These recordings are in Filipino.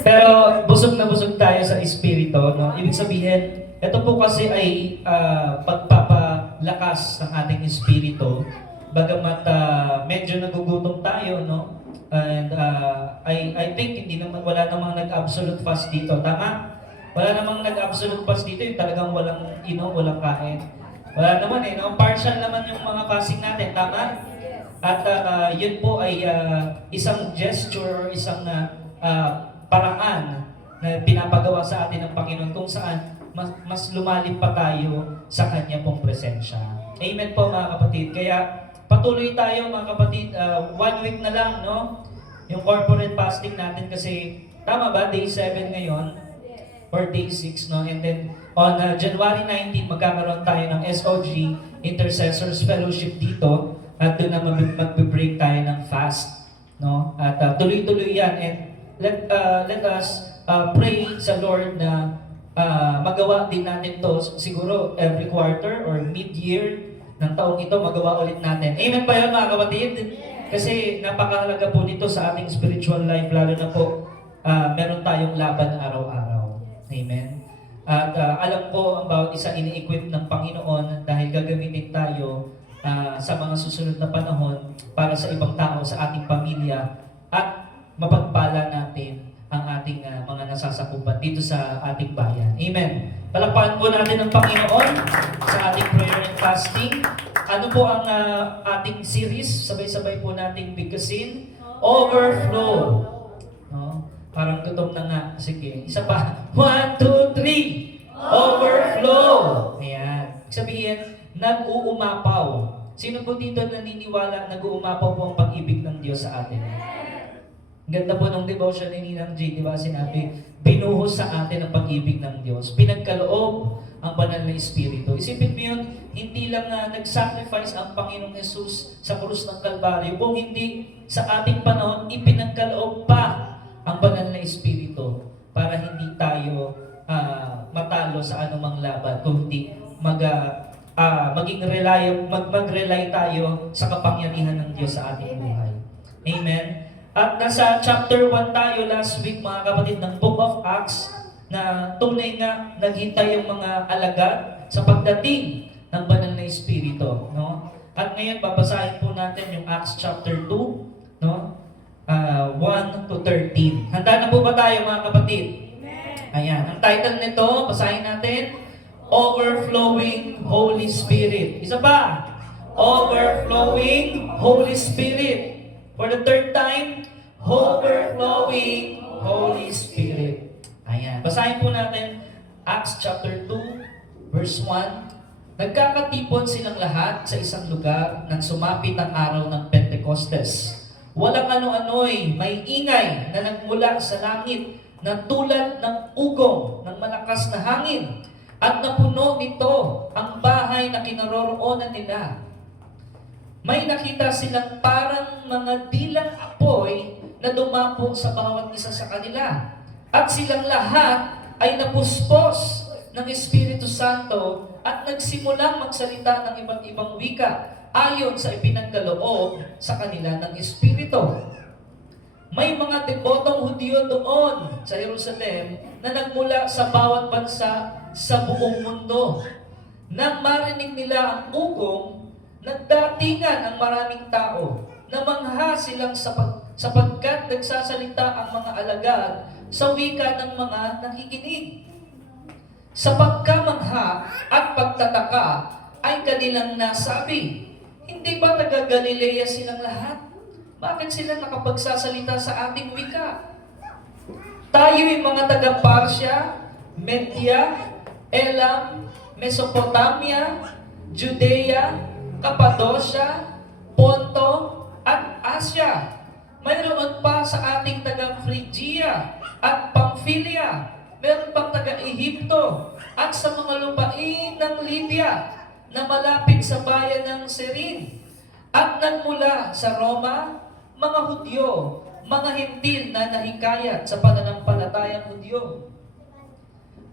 Pero busog na busog tayo sa espiritu, no? Ibig sabihin, ito po kasi ay pagpapalakas ng ating espiritu. Bagamat medyo nagugutom tayo, no? And I think hindi naman wala namang nag-absolute fast dito, tama? Wala namang nag-absolute fast dito, yung talagang walang walang kain. Wala naman no? Partial naman yung mga fasting natin, tama? At yun po ay isang gesture, isang paraan na pinapagawa sa atin ng Panginoon kung saan mas lumalim pa tayo sa Kanya pong presensya. Amen po mga kapatid. Kaya patuloy tayo mga kapatid, 1 week na lang, no? Yung corporate fasting natin kasi, tama ba? Day 7 ngayon? Or day 6, no? And then, on January 19, magkakaroon tayo ng SOG, Intercessors Fellowship dito. At doon na magbe-break tayo ng fast, no? At tuloy-tuloy yan. And let us pray sa Lord na magawa din natin to siguro every quarter or mid-year ng taong ito, magawa ulit natin. Amen pa yun mga kapatid? Kasi napakahalaga po nito sa ating spiritual life, lalo na po meron tayong laban araw-araw. Amen? At alam ko ang bawat isa ini-equip ng Panginoon dahil gagamitin tayo sa mga susunod na panahon para sa ibang tao, sa ating pamilya, at mapagpala natin ang ating mga nasasakupan dito sa ating bayan. Amen. Palakpakan po natin ang Panginoon sa ating prayer and fasting. Ano po ang ating series? Sabay-sabay po nating bigkasin. Overflow. No? Parang gutom na nga. Sige, isa pa. 1, 2, 3. Overflow. Ayan. Sabihin, nag-uumapaw. Sino po dito naniniwala nag-uumapaw po ang pag-ibig ng Diyos sa atin? Ganda po ng devotion ni Ninang J, di ba? Sinabi, binuhos sa atin ang pag-ibig ng Diyos. Pinagkaloob ang banal na Espiritu. Isipin mo yun, hindi lang nag-sacrifice ang Panginoong Jesus sa krus ng Kalbaryo, kung hindi sa ating panahon, ipinagkaloob pa ang banal na Espiritu para hindi tayo matalo sa anumang laban, kung hindi mag-rely tayo sa kapangyarihan ng Diyos sa ating buhay. Amen? At nasa chapter 1 tayo last week mga kapatid ng Book of Acts na tunay nga naghintay yung mga alagad sa pagdating ng banal na Espiritu, no? At ngayon babasahin po natin yung Acts chapter 2, no? 1 to 13. Handa na po ba tayo mga kapatid? Amen. Ayan, ang title nito, basahin natin, Overflowing Holy Spirit. Isa pa, Overflowing Holy Spirit. For the third time, overflowing Holy Spirit. Ayan. Basahin po natin Acts chapter 2, verse 1. Nagkakatipon silang lahat sa isang lugar nang sumapit ang araw ng Pentecostes. Walang ano-ano'y may ingay na nagmula sa langit na tulad ng ugong ng malakas na hangin at napuno nito ang bahay na kinaroroonan nila. May nakita silang parang mga dilang apoy na dumapo sa bawat isa sa kanila. At silang lahat ay napuspos ng Espiritu Santo at nagsimulang magsalita ng iba't ibang wika ayon sa ipinagkaloob sa kanila ng Espiritu. May mga debotong Hudyo doon sa Jerusalem na nagmula sa bawat bansa sa buong mundo. Nang marinig nila ang ugong, nagdatingan ang maraming tao. Namangha silang sapagkat nagsasalita ang mga alagad sa wika ng mga nakikinig. Sa pagkamangha at pagtataka ay kanilang nasabi, hindi ba taga-Galilea silang lahat? Bakit sila nakapagsasalita sa ating wika? Tayo'y mga taga-Parsya, Media, Elam, Mesopotamia, Judea, Cappadocia, Ponto, at Asia. Mayroon pa sa ating taga-Phrygia at Pamphylia. Meron pang taga-Ehipto at sa mga lupain ng Libya na malapit sa bayan ng Sirin. At nagmula sa Roma, mga Hudyo, mga Hentil na nahikayat sa pananampalatayang Hudyo.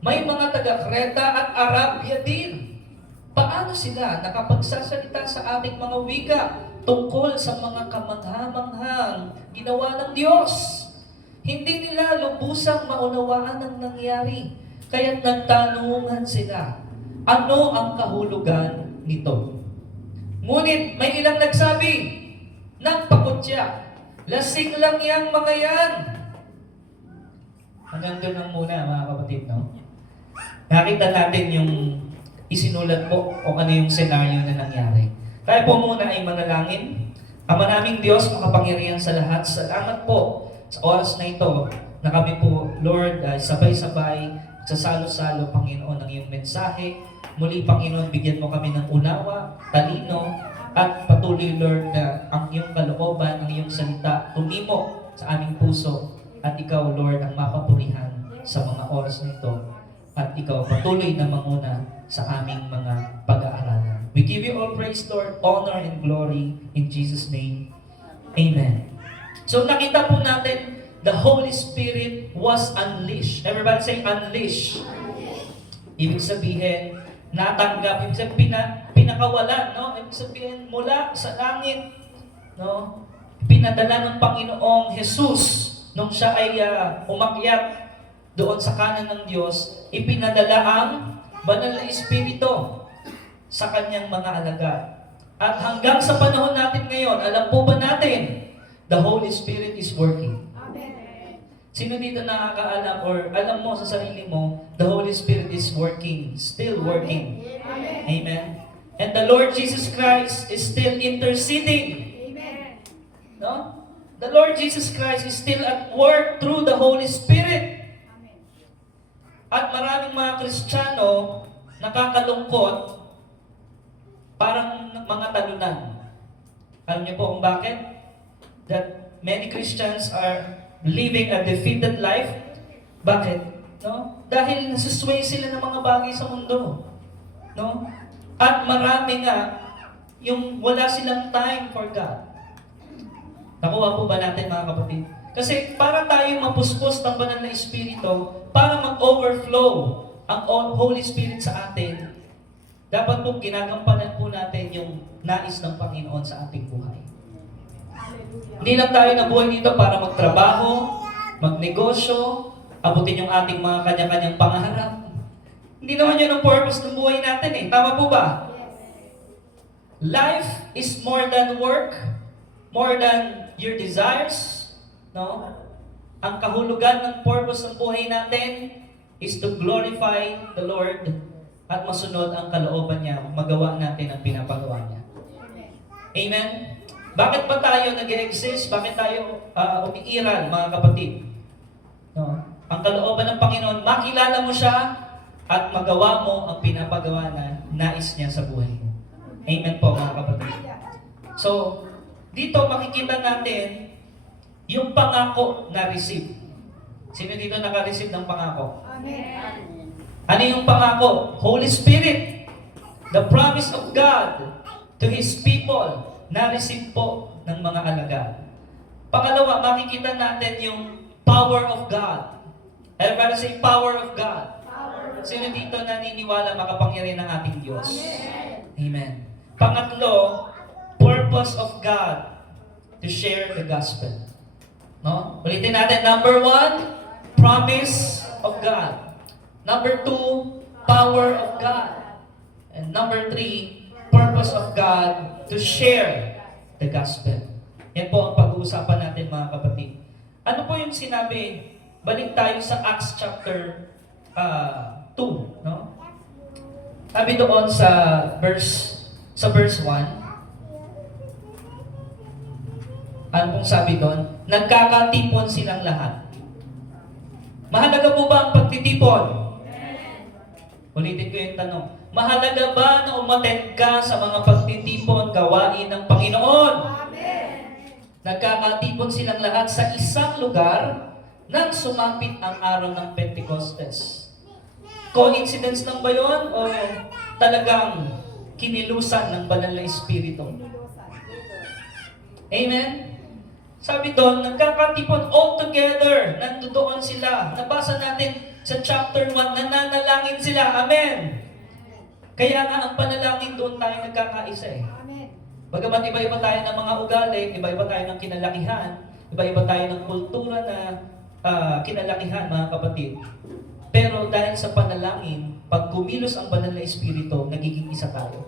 May mga taga-Kreta at Arabia din. Paano sila nakapagsasalita sa ating mga wika tungkol sa mga kamangha-manghang ginawa ng Diyos? Hindi nila lubusang maunawaan ang nangyari. Kaya't nagtanungan sila, ano ang kahulugan nito? Ngunit may ilang nagsabi, nagpakutya, lasing lang yang mga yan. Hanggang doon lang muna mga kapatid, no? Nakita natin yung isinulat po kung ano yung senaryo na nangyari. Tayo po muna ay manalangin. Ama naming Diyos, makapangyarihan sa lahat, salamat po sa oras na ito na kami po, Lord, sabay-sabay, sa salo-salo, Panginoon, ng iyong mensahe. Muli, Panginoon, bigyan mo kami ng unawa, talino, at patuloy, Lord, na ang iyong kalooban, ang iyong salita, tumimo sa aming puso. At ikaw, Lord, ang mapapurihan sa mga oras na ito. At ikaw, patuloy na manguna sa aming mga pag-aaralan. We give you all praise, Lord, honor and glory in Jesus' name. Amen. So nakita po natin, the Holy Spirit was unleashed. Everybody say unleashed. Ibig sabihin, natanggap, ibig sabihin, pinakawalan, no? Ibig sabihin, mula sa langit, no? Pinadala ng Panginoong Jesus nung siya ay umakyat doon sa kanan ng Diyos, ipinadala ang Banal na Espiritu sa kanyang mga alagad. At hanggang sa panahon natin ngayon, alam po ba natin, the Holy Spirit is working. Sino dito nakakaalam or alam mo sa sarili mo, the Holy Spirit is working, still working. Amen. Amen. And the Lord Jesus Christ is still interceding. Amen. No? The Lord Jesus Christ is still at work through the Holy Spirit. Amen. At maraming mga Kristiyano nakakalungkot, parang mga talunan. Alam niyo po kung bakit? That many Christians are living a defeated life. Bakit? No? Dahil nasusway sila ng mga bagay sa mundo. No? At marami nga, yung wala silang time for God. Nakuha po ba natin mga kapatid? Kasi para tayo mapuspos ng Banal na Espiritu, para mag-overflow ang Holy Spirit sa atin, dapat po ginagampanan po natin yung nais ng Panginoon sa ating buhay. Hindi lang tayo nabuhay dito para magtrabaho, magnegosyo, abutin yung ating mga kanya-kanyang pangarap. Hindi naman yun ang purpose ng buhay natin eh. Tama po ba? Life is more than work, more than your desires. No? Ang kahulugan ng purpose ng buhay natin is to glorify the Lord at masunod ang kalooban niya, magawa natin ang pinapagawa niya. Amen? Bakit ba tayo nag-exist? Bakit tayo umiiral, mga kapatid? No? Ang kalooban ng Panginoon, makilala mo siya at magawa mo ang pinapagawa na nais niya sa buhay mo. Amen po, mga kapatid. So, dito makikita natin yung pangako na receive. Sino dito naka-receive ng pangako? Amen. Ano yung pangako? Holy Spirit. The promise of God to His people na-receive po ng mga alagad. Pangalawa, makikita natin yung power of God. Everybody say, power of God. Sino dito naniniwala makapangyarihan ng ating Diyos? Amen. Amen. Pangatlo, purpose of God to share the gospel. No? Ulitin natin. Number 1, promise of God. Number 2, power of God. And number 3, purpose of God to share the gospel. Yan po ang pag-uusapan natin, mga kapatid. Ano po yung sinabi? Balik tayo sa Acts chapter 2, no? Sabi doon sa verse 1, ano pong sabi doon? Nagkakatipon silang lahat. Mahalaga po ba ang pagtitipon? Ulitin ko yung tanong. Mahalaga ba na umattend ka sa mga pagtitipon, gawain ng Panginoon? Amen. Nagkakatipon silang lahat sa isang lugar nang sumapit ang araw ng Pentecostes. Coincidence lang ba yun? O talagang kinilusan ng Banal na Espiritu? Amen? Sabi doon, nagkakatipon all together. Nandoon sila. Nabasa natin sa chapter 1, nananalangin sila. Amen. Kaya nga ang panalangin doon tayo nagkakaisa eh. Amen. Bagamat iba-iba tayo ng mga ugali, iba-iba tayo ng kinalakihan, iba-iba tayo ng kultura na kinalakihan, mga kapatid. Pero dahil sa panalangin, pag kumilos ang banal na Espiritu, nagiging isa tayo.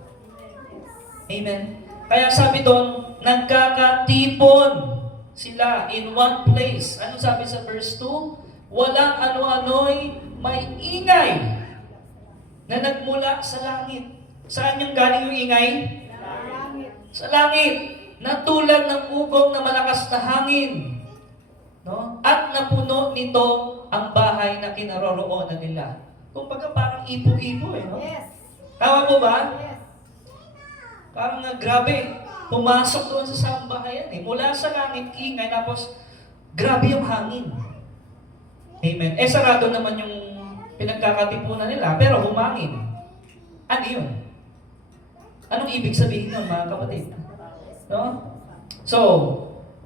Amen? Kaya sabi doon, nagkakatipon sila in one place. Ano sabi sa verse 2? Walang ano-ano'y may ingay na nagmula sa langit. Saan yung galing yung ingay? Sa langit. Na tulad ng ugong na malakas na hangin. No? At napuno nito ang bahay na kinaroroonan nila. Kumbaga parang ipo-ipo eh. No? Yes. Tama po ba? Yes. Parang grabe, pumasok doon sa sambahayan eh. Mula sa langit, ingay, tapos grabe yung hangin. Amen. Sarado naman yung pinagkakatipunan nila, pero humangin. Ano yun? Anong ibig sabihin nun, mga kapatid? No? So,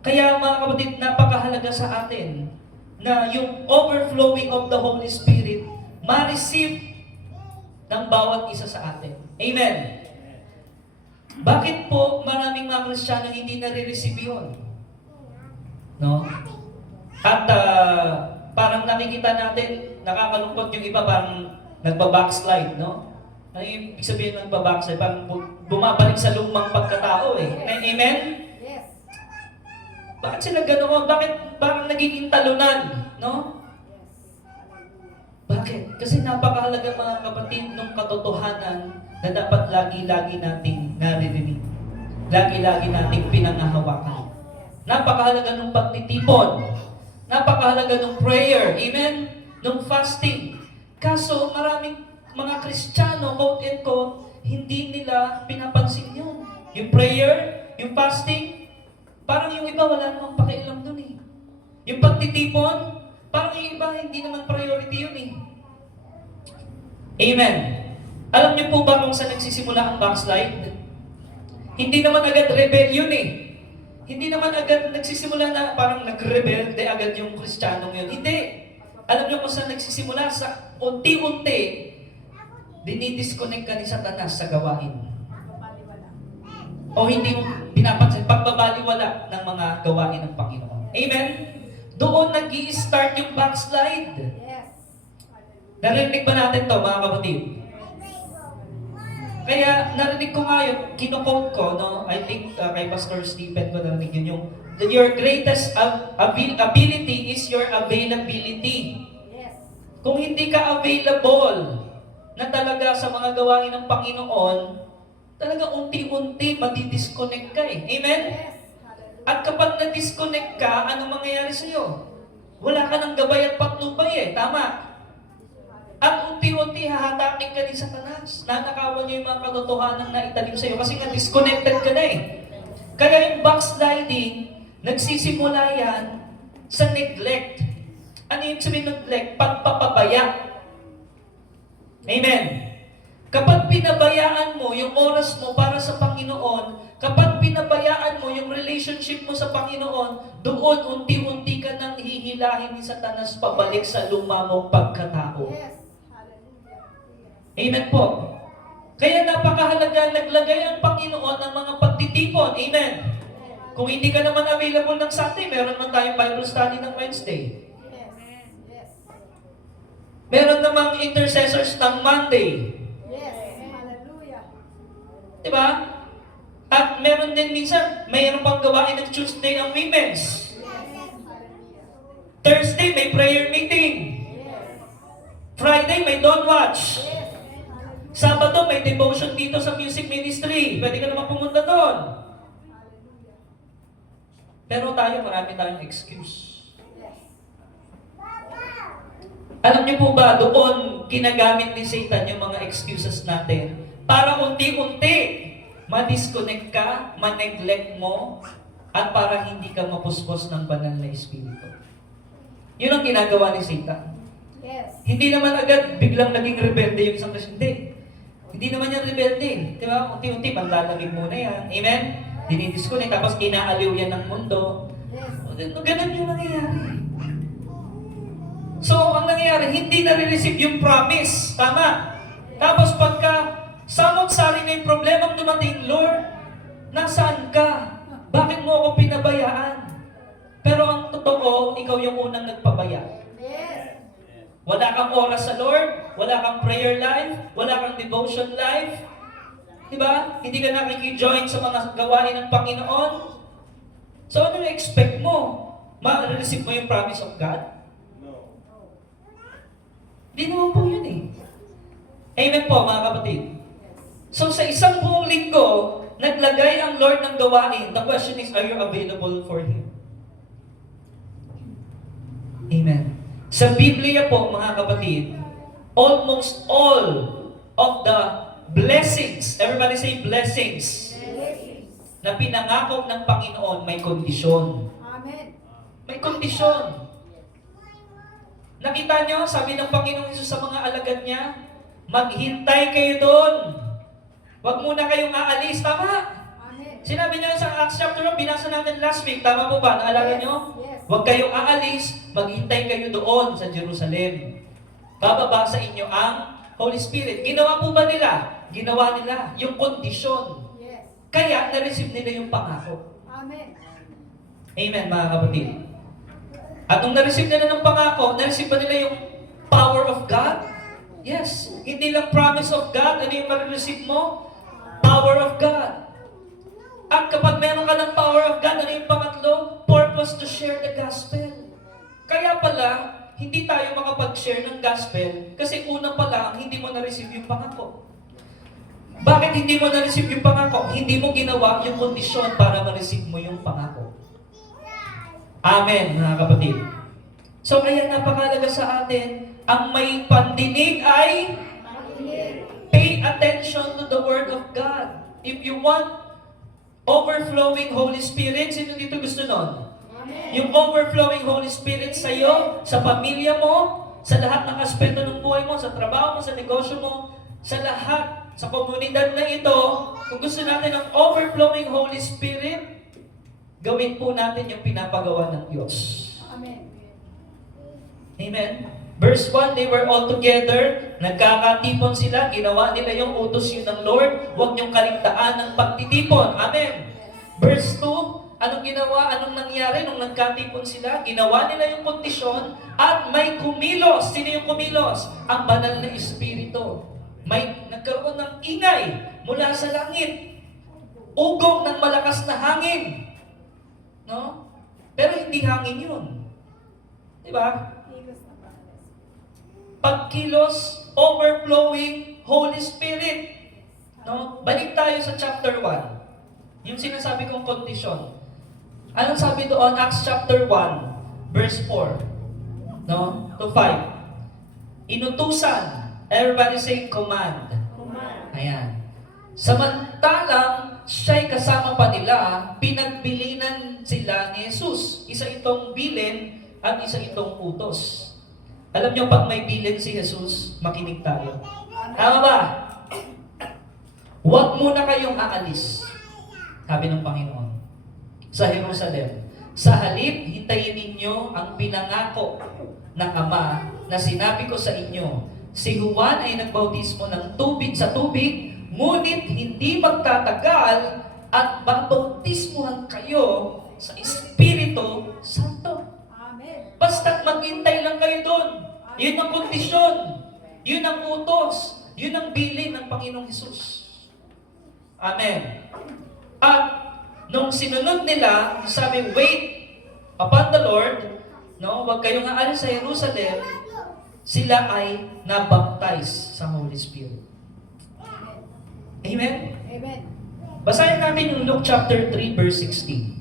kaya mga kapatid, napakahalaga sa atin na yung overflowing of the Holy Spirit ma-receive ng bawat isa sa atin. Amen. Bakit po maraming mga Kristiyano hindi nare-receive yun? No? At parang nakikita natin, nakakalungkot yung iba, parang nagba-backslide, no? Ano yung ibig sabihin ng nagba-backslide? Parang bumabalik sa lumang pagkatao eh. Amen? Yes. Bakit sila ganoon? Bakit parang nagiging talunan? No? Bakit? Kasi napakahalaga mga kapatid ng katotohanan na dapat lagi-lagi nating naririnig. Lagi-lagi nating pinangahawakan. Napakahalaga ng pagtitipon. Napakahalaga ng prayer. Amen? Ng fasting. Kaso maraming mga Kristiyano, quote and quote, hindi nila pinapansin yun. Yung prayer, yung fasting, parang yung iba wala namang pakialam dun eh. Yung pagtitipon, parang yung iba hindi naman priority yun eh. Amen. Alam niyo po ba kung saan nagsisimula ang backslide? Hindi naman agad rebellion eh. Hindi naman agad nagsisimula na parang nagrebelde agad yung Kristiyanong yun. Hindi. Alam niyo kung saan nagsisimula? Sa unti-unti, dinidisconnect ka ni Satanas sa gawain. O hindi mo pinapansin, pagbabaliwala ng mga gawain ng Panginoon. Amen? Doon nag-i-start yung backslide. Yes. Narinig ba natin to, mga kapatid? Kaya narinig ko nga yun, kino-quote ko, no? I think kay Pastor Stephen ko narinig yun yung your greatest ability is your availability. Yes. Kung hindi ka available na talaga sa mga gawain ng Panginoon, talaga unti-unti madidisconnect ka eh. Amen? Yes. At kapag na-disconnect ka, anong mangyayari sa'yo? Wala ka ng gabay at patnubay eh. Tama? At unti-unti hahatakin ka ni Satanas. Nanakawan niyo yung mga katotohanan na itanim sa'yo kasi nga disconnected ka na eh. Kaya yung backsliding, nagsisimula yan sa neglect. Ano yung sabihin ng neglect? Pagpapabaya. Amen. Kapag pinabayaan mo yung oras mo para sa Panginoon, kapag pinabayaan mo yung relationship mo sa Panginoon, doon unti-unti ka nang hihilahin ni Satanas pabalik sa luma mong pagkatao. Yes. Amen po. Kaya napakahalaga naglagay ang Panginoon ng mga pagtitipon. Amen. Kung hindi ka naman available ng Sunday, meron man tayong Bible study ng Wednesday. Yes. Meron namang intercessors ng Monday. Yes. Hallelujah. Diba? At meron din minsan, mayroon pang gawain ng Tuesday ang women's. Thursday, may prayer meeting. Friday, may dawn watch. Sabado, may devotion dito sa music ministry. Pwede ka naman pumunta doon. Pero tayo, marami tayong excuse. Alam niyo po ba, doon ginagamit ni Satan yung mga excuses natin para unti-unti ma-disconnect ka, ma-neglect mo, at para hindi ka mapuspos ng banal na Espiritu. Yun ang ginagawa ni Satan. Yes. Hindi naman agad biglang naging rebelde yung isang Kristiyano. Hindi naman yan rebelde. Di ba? Unti-unti, manlalamig muna yan. Amen? Dinidisconnect, tapos inaaliw yan ng mundo. Yes. Ganun yung nangyayari. So, ang nangyayari, hindi na-receive yung promise. Tama? Tapos pagka samot-sari na yung problemang dumating, Lord, nasaan ka? Bakit mo ako pinabayaan? Pero ang totoo, ikaw yung unang nagpabaya. Yes. Wala kang oras sa Lord, wala kang prayer life, wala kang devotion life. Diba? Hindi ka nakikijoin sa mga gawain ng Panginoon. So ano yung expect mo? Ma-receive mo yung promise of God? Hindi naman po yun eh. Amen po mga kapatid. So sa isang buong linggo, naglagay ang Lord ng gawain. The question is, are you available for Him? Amen. Sa Biblia po mga kapatid, almost all of the blessings, everybody say blessings, Blessings. na pinangako ng Panginoon may kondisyon. Amen. May kondisyon. Nakita nyo, sabi ng Panginoong Hesus sa mga alagad niya, maghintay kayo doon. Huwag muna kayong aalis. Tama? Amen. Sinabi niya sa Acts chapter 1, binasa natin last week. Tama po ba? Naalala nyo? Yes. Huwag kayong aalis, maghintay kayo doon sa Jerusalem. Bababa sa inyo ang Holy Spirit. Ginawa po ba nila? Ginawa nila yung kondisyon. Yes. Kaya na-receive nila yung pangako. Amen. Amen, mga kapatid. At nung na-receive nila ng pangako, na-receive ba nila yung power of God? Yes. Hindi lang promise of God. Ano yung ma-receive mo? Power of God. At kapag meron ka ng power of God, ano yung pangatlo? Purpose to share the gospel. Kaya pala, hindi tayo makapag-share ng gospel kasi una pa lang, hindi mo na-receive yung pangako. Bakit hindi mo na-receive yung pangako? Hindi mo ginawa yung kondisyon para ma-receive mo yung pangako. Amen, mga kapatid. So, ayan, napakalaga sa atin. Ang may pandinig ay Makinig. pay attention to the Word of God. If you want overflowing Holy Spirit, sino dito gusto nun? Amen. Yung overflowing Holy Spirit sa iyo, sa pamilya mo, sa lahat ng aspeto ng buhay mo, sa trabaho mo, sa negosyo mo, sa lahat, sa komunidad na ito, kung gusto natin ng overflowing Holy Spirit, gawin po natin yung pinapagawa ng Diyos. Amen. Amen? Verse 1, they were all together, nagkakatipon sila, ginawa nila yung utos yun ng Lord, huwag niyong kaligtaan ng pagtitipon. Amen? Verse 2, anong ginawa, anong nangyari nung nagkatipon sila? Ginawa nila yung kondisyon at may kumilos. Sino yung kumilos? Ang banal na Espiritu. May nagkaroon ng ingay mula sa langit. Ugong ng malakas na hangin. No? Pero hindi hangin yun. Diba? Kilos na pangalasin. Pagkilos, overflowing Holy Spirit. No? Balik tayo sa chapter 1. Yung sinasabi kong kondisyon. Anong sabi doon? Acts chapter 1, verse 4. No? To 5. Inutusan. Everybody say command. Command. Ayan. Samantalang siya'y kasama pa nila, pinagbilinan sila ni Jesus. Isa itong bilin at isa itong utos. Alam niyo, pag may bilin si Jesus, makinig tayo. Tama ba? Huwag muna kayong aalis, sabi ng Panginoon, sa Jerusalem. Sa halip, hintayin ninyo ang pinangako ng Ama na sinabi ko sa inyo. Si Juan ay nagbautismo ng tubig sa tubig, ngunit hindi magtatagal at babautismuhan kayo sa Espiritu Santo. Amen. Basta't maghintay lang kayo doon. Yun ang kondisyon. Yun ang utos. Yun ang bilin ng Panginoong Hesus. Amen. At nung sinunod nila, sabi, wait upon the Lord, no, huwag kayong aalis sa Jerusalem, sila ay nabaptize sa Holy Spirit. Amen? Amen. Basahin natin yung Luke chapter 3 verse 16.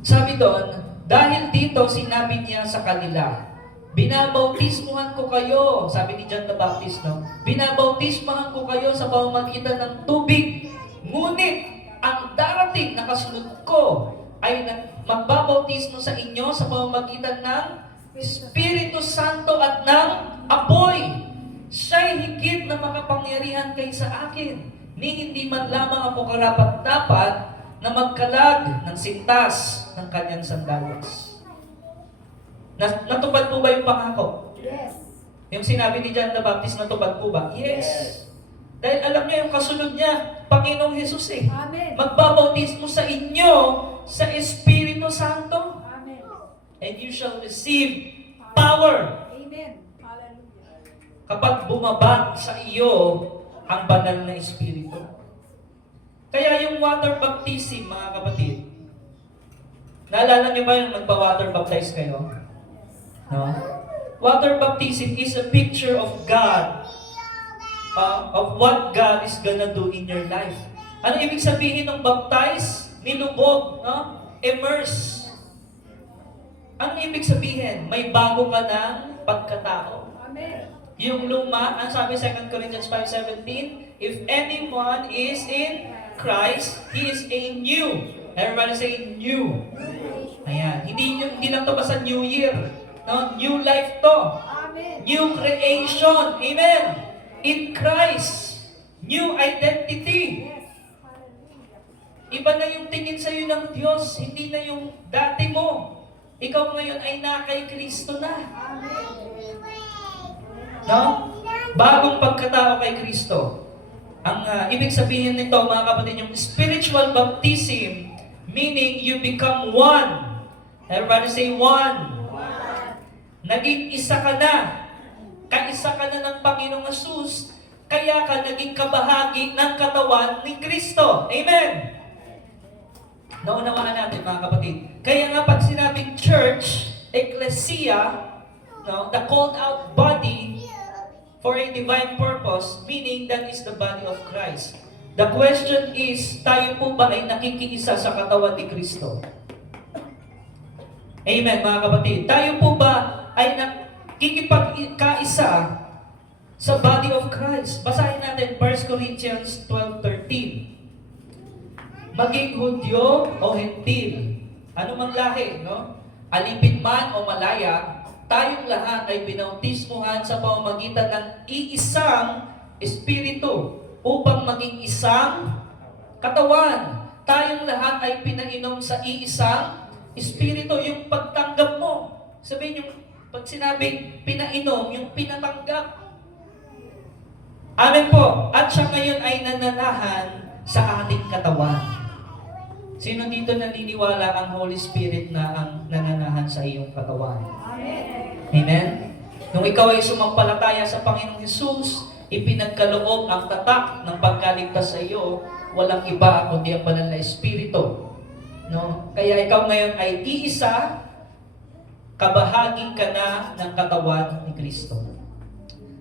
Sabi doon, dahil dito sinabi niya sa kanila, binabautismuhan ko kayo, sabi ni John the Baptist, no? Binabautismuhan ko kayo sa pamamagitan ng tubig, ngunit ang darating na kasunod ko ay magbabautismo sa inyo sa pamamagitan ng Espiritu Santo at ng apoy. Siya'y higit na makapangyarihan kaysa akin, ni hindi man lamang ako karapat-dapat na magkalag ng sintas ng kanyang sandalos. Natupad po ba yung pangako? Yes. Yung sinabi ni John the Baptist, natupad po ba? Yes. Dahil alam niya yung kasunod niya, Panginoong Hesus eh. Amen. Magbabautismo sa inyo sa Espiritu Santo. and you shall receive power Amen. Hallelujah. kapag bumabag sa iyo ang banal na Espiritu. Kaya yung water baptism, mga kapatid, naalala niyo ba yung nagpa-water baptize kayo? No? Water baptism is a picture of God, of what God is gonna do in your life. Ano ibig sabihin ng baptize? Nilubog, no? Immerse. Ano ibig sabihin? May bago ka ng pagkatao. Amen. Yung luma, ang sabi 2 Corinthians 5:17, if anyone is in Christ, he is a new. Everybody say new. Ayan. Hindi lang to basta new year. No? New life to. Amen. New creation. Amen. In Christ. New identity. Yes. Hallelujah. Iba na yung tingin sa'yo ng Diyos. Hindi na yung dati mo. Ikaw ngayon ay na kay Kristo na. Amen. No? Bagong pagkatao kay Kristo. Ang ibig sabihin nito, mga kapatid, yung spiritual baptism, meaning you become one. Everybody say one. Naging isa ka na. Kaisa ka na ng Panginoong Hesus, kaya ka naging kabahagi ng katawan ni Kristo. Amen! Naunawaan natin, mga kapatid. Kaya nga pag sinabing church, ecclesia, no, the called out body for a divine purpose, meaning that is the body of Christ. The question is, tayo po ba ay nakikiisa sa katawan ni Kristo? Amen, mga kapatid. Tayo po ba ay nakikipagkaisa sa body of Christ? Basahin natin 1 Corinthians 12:13. Maging Hudyo o Hentil, anumang lahi, no? Alipin man o malaya, tayong lahat ay binautismuhan sa pamamagitan ng iisang Espiritu upang maging isang katawan. Tayong lahat ay pinainom sa iisang Espiritu. Yung pagtanggap mo, sabihin yung pag sinabing pinainom, yung pinatanggap. Amen po. At siya ngayon ay nananahan sa ating katawan. Sino dito naniniwala ang Holy Spirit na ang nananahan sa iyong katawan? Amen. Amen? Nung ikaw ay sumampalataya sa Panginoong Hesus, ipinagkaloob ang tatak ng pagkaligtas sa iyo, walang iba kundi ang banal na Espiritu. No? Kaya ikaw ngayon ay iisa, kabahagi ka na ng katawan ni Kristo.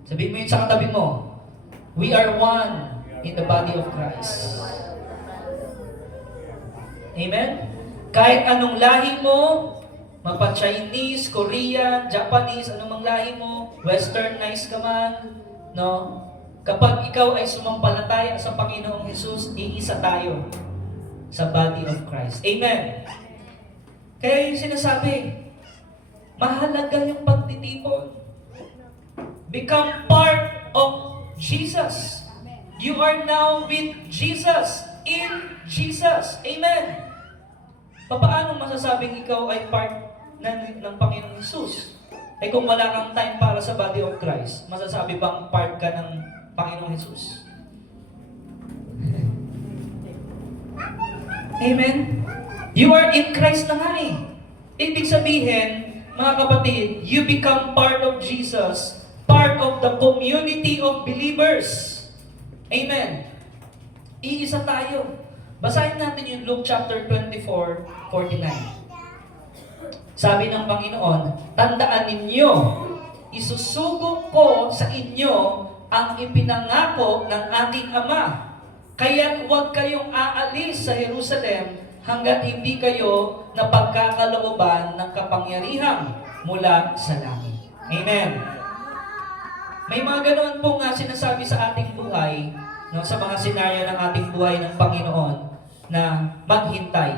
Sabihin mo yun sa katabi mo, we are one in the body of Christ. Amen? Kahit anong lahi mo, mapa-Chinese, Korean, Japanese, anumang lahi mo, westernized ka man, no? Kapag ikaw ay sumampalataya sa Panginoong Hesus, iisa tayo sa body of Christ. Amen? Kaya yung sinasabi, mahalaga yung pagtitipon. Become part of Jesus. You are now with Jesus, in Jesus. Amen? Paano masasabing ikaw ay part ng Panginoong Hesus? Eh kung wala kang time para sa body of Christ, masasabi bang part ka ng Panginoong Hesus? Amen? You are in Christ na nga eh. Ibig sabihin, mga kapatid, you become part of Jesus, part of the community of believers. Amen? Iisa tayo. Basahin natin yung Luke chapter 24:49. Sabi ng Panginoon, tandaan ninyo, isusugong ko sa inyo ang ipinangako ng aking Ama. Kaya't huwag kayong aalis sa Jerusalem hanggat hindi kayo napagkakalooban ng kapangyarihan mula sa langit. Amen. May mga ganoon pong sinasabi sa ating buhay, no, sa mga senaryo ng ating buhay ng Panginoon na maghintay.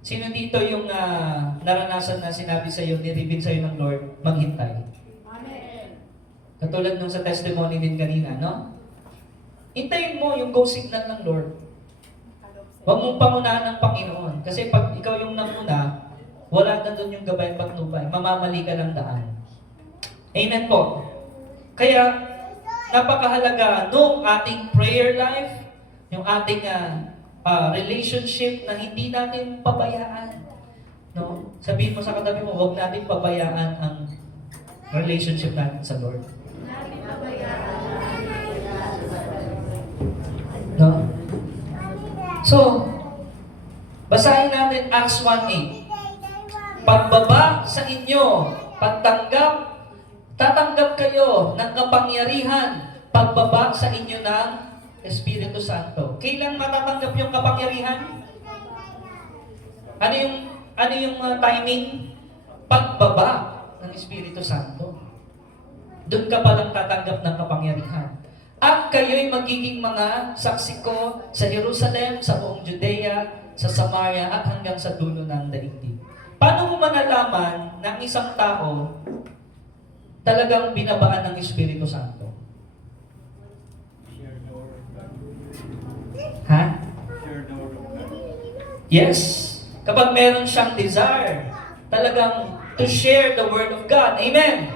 Sino dito yung naranasan na sinabi sa iyo, ni-reveal sa iyo ng Lord, maghintay? Amen. Katulad nung sa testimony din kanina, no? Hintayin mo yung go signal ng Lord. Huwag mong pangunahan ng Panginoon. Kasi pag ikaw yung namuna, wala na doon yung gabay patnubay. Mamamali ka ng daan. Amen po. Kaya, napakahalaga nung ating prayer life, yung ating relationship na hindi natin pabayaan. No? Sabihin mo sa katabi mo, huwag natin pabayaan ang relationship natin sa Lord. No? So, basahin natin Acts 1:8. Pagbaba sa inyo, tatanggap kayo ng kapangyarihan, pagbaba sa inyo ng Espiritu Santo. Kailan matatanggap yung kapangyarihan? Ano yung timing? Pagbaba ng Espiritu Santo. Doon ka palang tatanggap ng kapangyarihan. At kayo'y magiging mga saksi ko sa Jerusalem, sa buong Judea, sa Samaria, at hanggang sa dulo ng daigdig. Paano mo malalaman na ang isang tao talagang binabaan ng Espiritu Santo? Ha? Yes. Kapag meron siyang desire, talagang to share the Word of God. Amen.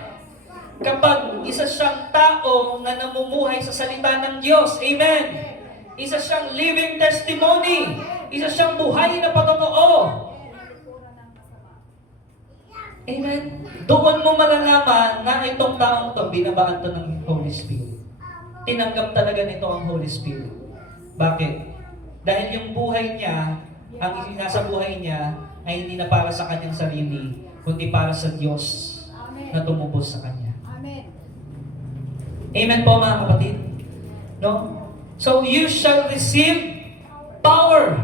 Kapag isa siyang tao na namumuhay sa salita ng Diyos. Amen. Isa siyang living testimony. Isa siyang buhay na patotoo. Amen. Doon mo malalaman na itong taong to, binabaan to ng Holy Spirit. Tinanggap talaga nito ang Holy Spirit. Bakit? Dahil yung buhay niya, ang nasa buhay niya, ay hindi na para sa kanyang sarili, kundi para sa Diyos na tumubos sa kanya. Amen. Amen po mga kapatid. No? So, you shall receive power.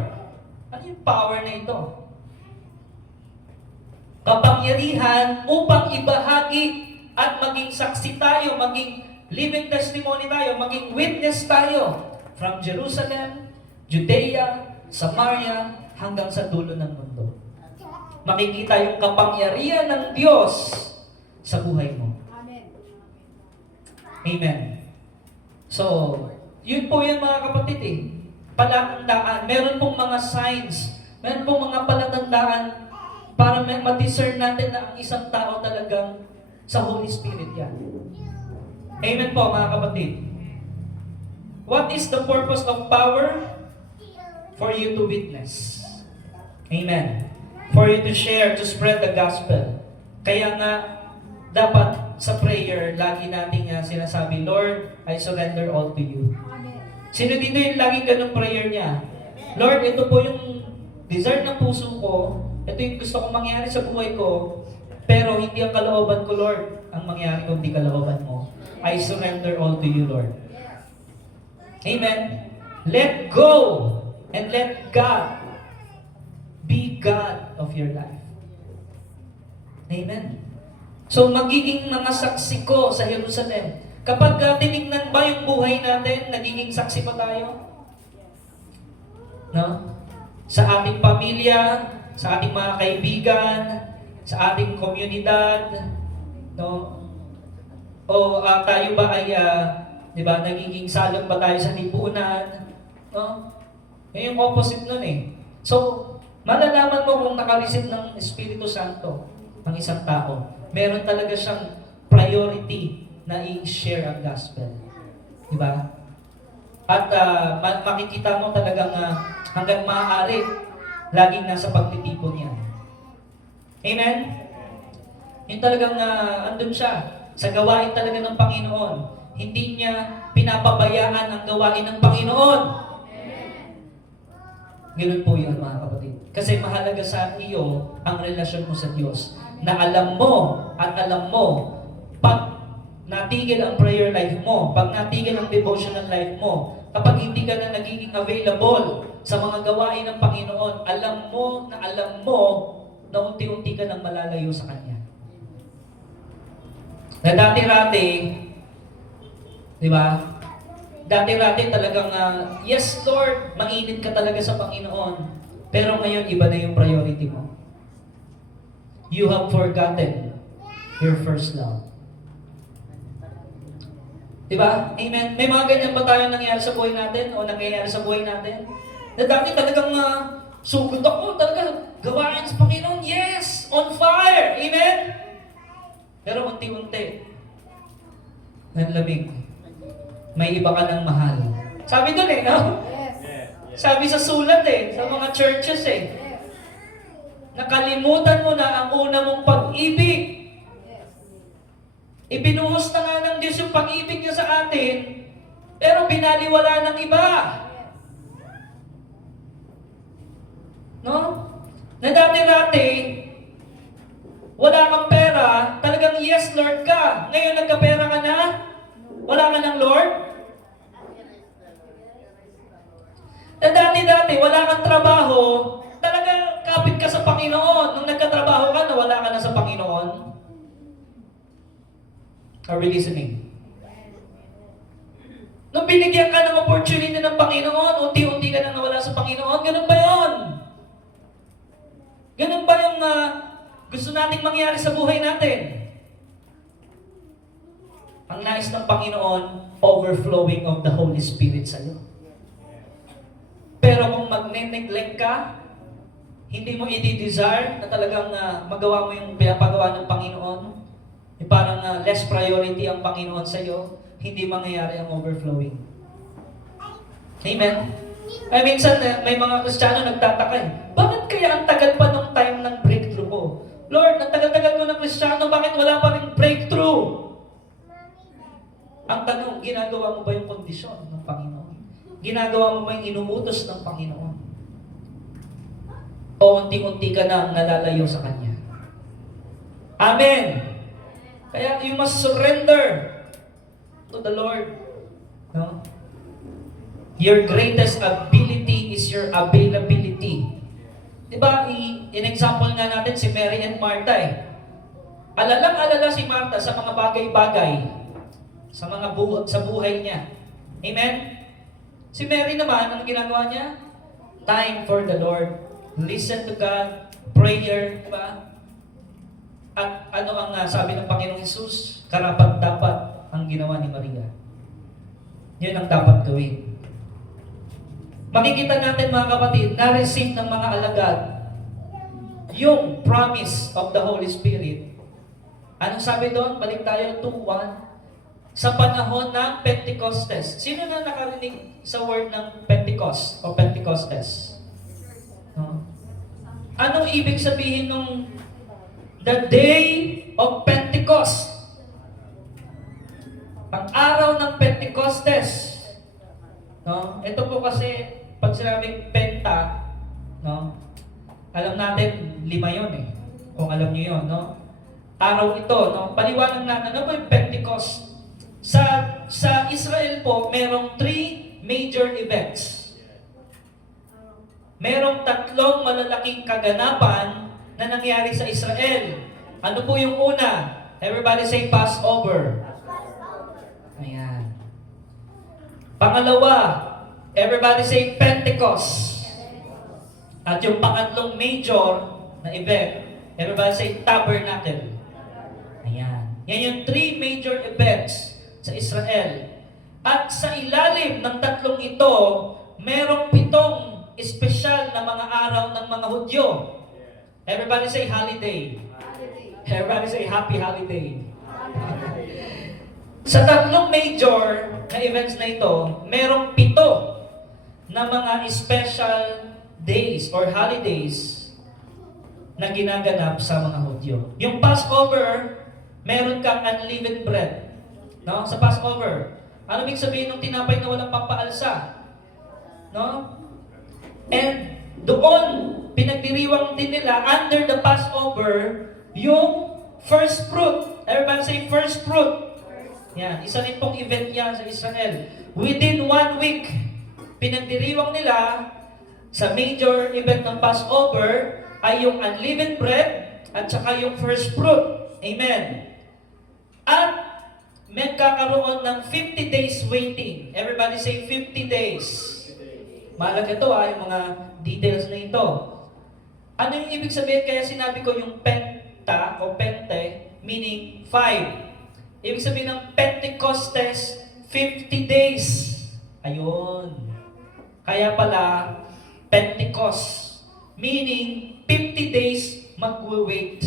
Ano yung power na ito? Kapangyarihan upang ibahagi at maging saksi tayo, maging living testimony tayo, maging witness tayo from Jerusalem, Judea, Samaria, hanggang sa dulo ng mundo. Makikita yung kapangyarihan ng Diyos sa buhay mo. Amen. Amen. So, yun po yan mga kapatid eh. Palatandaan. Meron pong mga signs, meron pong mga palatandaan para ma-discern natin na ang isang tao talagang sa Holy Spirit yan. Amen po mga kapatid. What is the purpose of power? For you to witness. Amen. For you to share, to spread the gospel. Kaya nga, dapat sa prayer, lagi nating sinasabi, Lord, I surrender all to you. Amen. Sino dito yung laging ganong prayer niya? Lord, ito po yung desire ng puso ko. Ito yung gusto kong mangyari sa buhay ko. Pero hindi ang kalooban ko, Lord. Ang mangyari kundi kalooban mo. I surrender all to you, Lord. Amen. Let go and let God be God of your life. Amen. So magiging mga saksi ko sa Jerusalem. Kapag tinignan ba yung buhay natin, nagiging saksi pa tayo? No? Sa ating pamilya, sa ating mga kaibigan, sa ating komunidad, no? O tayo ba ay, di ba, nagiging salot ba tayo sa lipunan? No? Yung opposite nun eh. So, malalaman mo kung nakareceive ng Espiritu Santo ang isang tao. Meron talaga siyang priority na i-share ang gospel. Di ba? At makikita mo talagang hanggang maaari, laging nasa pagtitipon niya. Amen? Yung talagang andun siya sa gawain talaga ng Panginoon. Hindi niya pinapabayaan ang gawain ng Panginoon. Ganun po yun mga kapatid. Kasi mahalaga sa iyo ang relasyon mo sa Diyos. Na alam mo at alam mo, pag natigil ang prayer life mo, pag natigil ang devotional life mo, kapag hindi ka na nagiging available sa mga gawain ng Panginoon, alam mo na unti-unti ka nang malalayo sa Kanya. Na dati-rati, di ba? Dati-rati talagang, yes Lord, mainit ka talaga sa Panginoon. Pero ngayon, iba na yung priority mo. You have forgotten your first love. Diba? Amen? May mga ganyan ba tayo nangyayari sa buhay natin o nangyayari sa buhay natin? Na dati talagang sugod ako, talaga gawain sa Panginoon, yes! On fire! Amen? Pero unti-unti, nanlamig. May iba ka ng mahal. Sabi doon no? Yes. Sabi sa sulat sa mga churches Yes. Nakalimutan mo na ang una mong pag-ibig. Yes. Ibinuhos na nga ng Diyos yung pag-ibig niya sa atin, pero binaliwala ng iba. No? Na dati-dati, wala kang pera, talagang yes Lord ka. Ngayon nagkapera ka na, wala ka ng Lord. Na dati-dati, wala kang trabaho, talagang kapit ka sa Panginoon. Nung nagkatrabaho ka, nawala ka na sa Panginoon. Are we listening? Nung binigyan ka ng opportunity ng Panginoon, unti-unti ka nang nawala sa Panginoon, ganun ba yun? Ganun ba yung gusto nating mangyari sa buhay natin? Ang nais ng Panginoon, overflowing of the Holy Spirit sa iyo. Pero kung magne-neglect ka, hindi mo i-desire na talagang magawa mo yung pinapagawa ng Panginoon, parang less priority ang Panginoon sa iyo, hindi mangyayari ang overflowing. Amen? Ay minsan, may mga Kristiyano nagtataka eh, bakit kaya ang tagal pa nung time ng breakthrough ko? Lord, ang tagal-tagal ko ng Kristiyano, bakit wala pa rin breakthrough? Ang tanong, ginagawa mo ba yung kondisyon ng Panginoon? Ginagawa mo ba yung inuutos ng Panginoon? O unti-unti ka nang nalalayo sa Kanya? Amen! Kaya you must surrender to the Lord. No? Your greatest ability is your availability. Diba, in-example nga natin si Mary and Martha eh. Alalang-alala si Martha sa mga bagay-bagay, sa sa buhay niya. Amen? Si Mary naman, ang ginagawa niya? Time for the Lord. Listen to God. Prayer. Diba? At ano ang sabi ng Panginoong Hesus? Karapat-dapat ang ginawa ni Maria. Yun ang dapat gawin. Makikita natin mga kapatid, na-receive ng mga alagad yung promise of the Holy Spirit. Anong sabi doon? Balik tayo to 1. Sa panahon ng Pentecostes. Sino na nakarinig sa word ng Pentecost o Pentecostes? No? Anong ibig sabihin nung the day of Pentecost? Ang araw ng Pentecostes. No? Ito po kasi, pag sinabing Penta, no? Alam natin, 5 yun eh. Kung alam niyo yun, no? Araw ito, no? Paliwanag natin, ano ba yung Pentecost? Sa Israel po, merong 3 major events. Merong 3 malalaking kaganapan na nangyari sa Israel. Ano po yung una? Everybody say Passover. Ayan. Pangalawa, everybody say Pentecost. At yung pangatlong major na event, everybody say Tabernacle. Ayan. Yan yung 3 major events sa Israel. At sa ilalim ng 3 ito, merong 7 espesyal na mga araw ng mga Hudyo. Everybody say holiday. Everybody say happy holiday. Sa 3 major na events na ito, merong 7 na mga special days or holidays na ginaganap sa mga Hudyo. Yung Passover, meron kang unleavened bread. No? Sa Passover. Ano ibig sabihin ng tinapay na walang pampaalsa? No? And doon, pinagdiriwang din nila under the Passover yung first fruit. Everybody say first fruit. Yan, isa rin pong event yan sa Israel. Within 1 week, pinagdiriwang nila sa major event ng Passover ay yung unleavened bread at saka yung first fruit. Amen. At magkakaroon ng 50 days waiting. Everybody say 50 days. Mahalaga ito yung mga details na ito. Ano yung ibig sabihin? Kaya sinabi ko yung Penta o Pente, meaning 5. Ibig sabihin ng Pentecostes, 50 days. Ayun. Kaya pala, Pentecost, meaning 50 days mag-wait.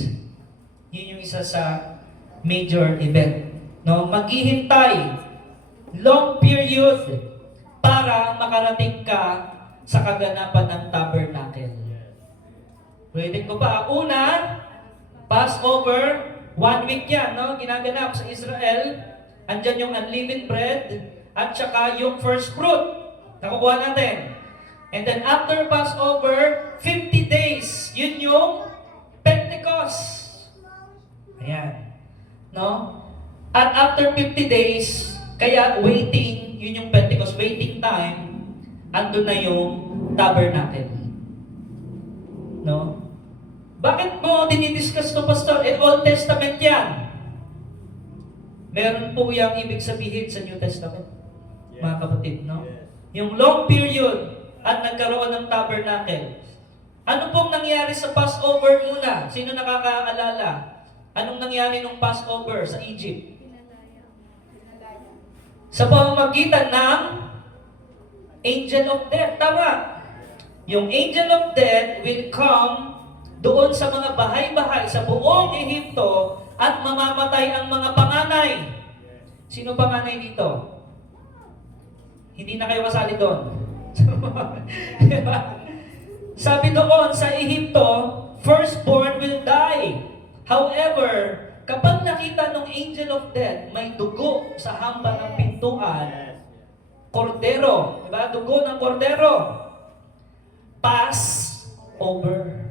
Yun yung isa sa major event. No, maghihintay long period para makarating ka sa kaganapan ng tabernacle. Ulitin ko pa. Una, Passover, 1 week yan, no? Ginaganap sa Israel. Andyan yung unleavened bread at saka yung first fruit. Nakukuha natin. And then after Passover, 50 days. Yun yung Pentecost. Ayan. No? At after 50 days, kaya waiting, yun yung Pentecost, waiting time, andun na yung tabernacle. No? Bakit mo dinidiscuss to, Pastor? Old Testament yan. Meron po yung ibig sabihin sa New Testament, mga kapatid, no? Yung long period at nagkaroon ng tabernacle. Ano pong nangyari sa Passover muna? Sino nakakaalala? Anong nangyari nung Passover sa Egypt? Sa pamamagitan ng angel of death. Tama. Yung angel of death will come doon sa mga bahay-bahay sa buong Ehipto at mamamatay ang mga panganay. Sino panganay dito? Hindi na kayo kasali doon. Sabi doon sa Ehipto, firstborn will die. However, kapag nakita ng angel of death, may dugo sa hamba ng pintuan, kordero, diba? Dugo ng kordero. Pass over.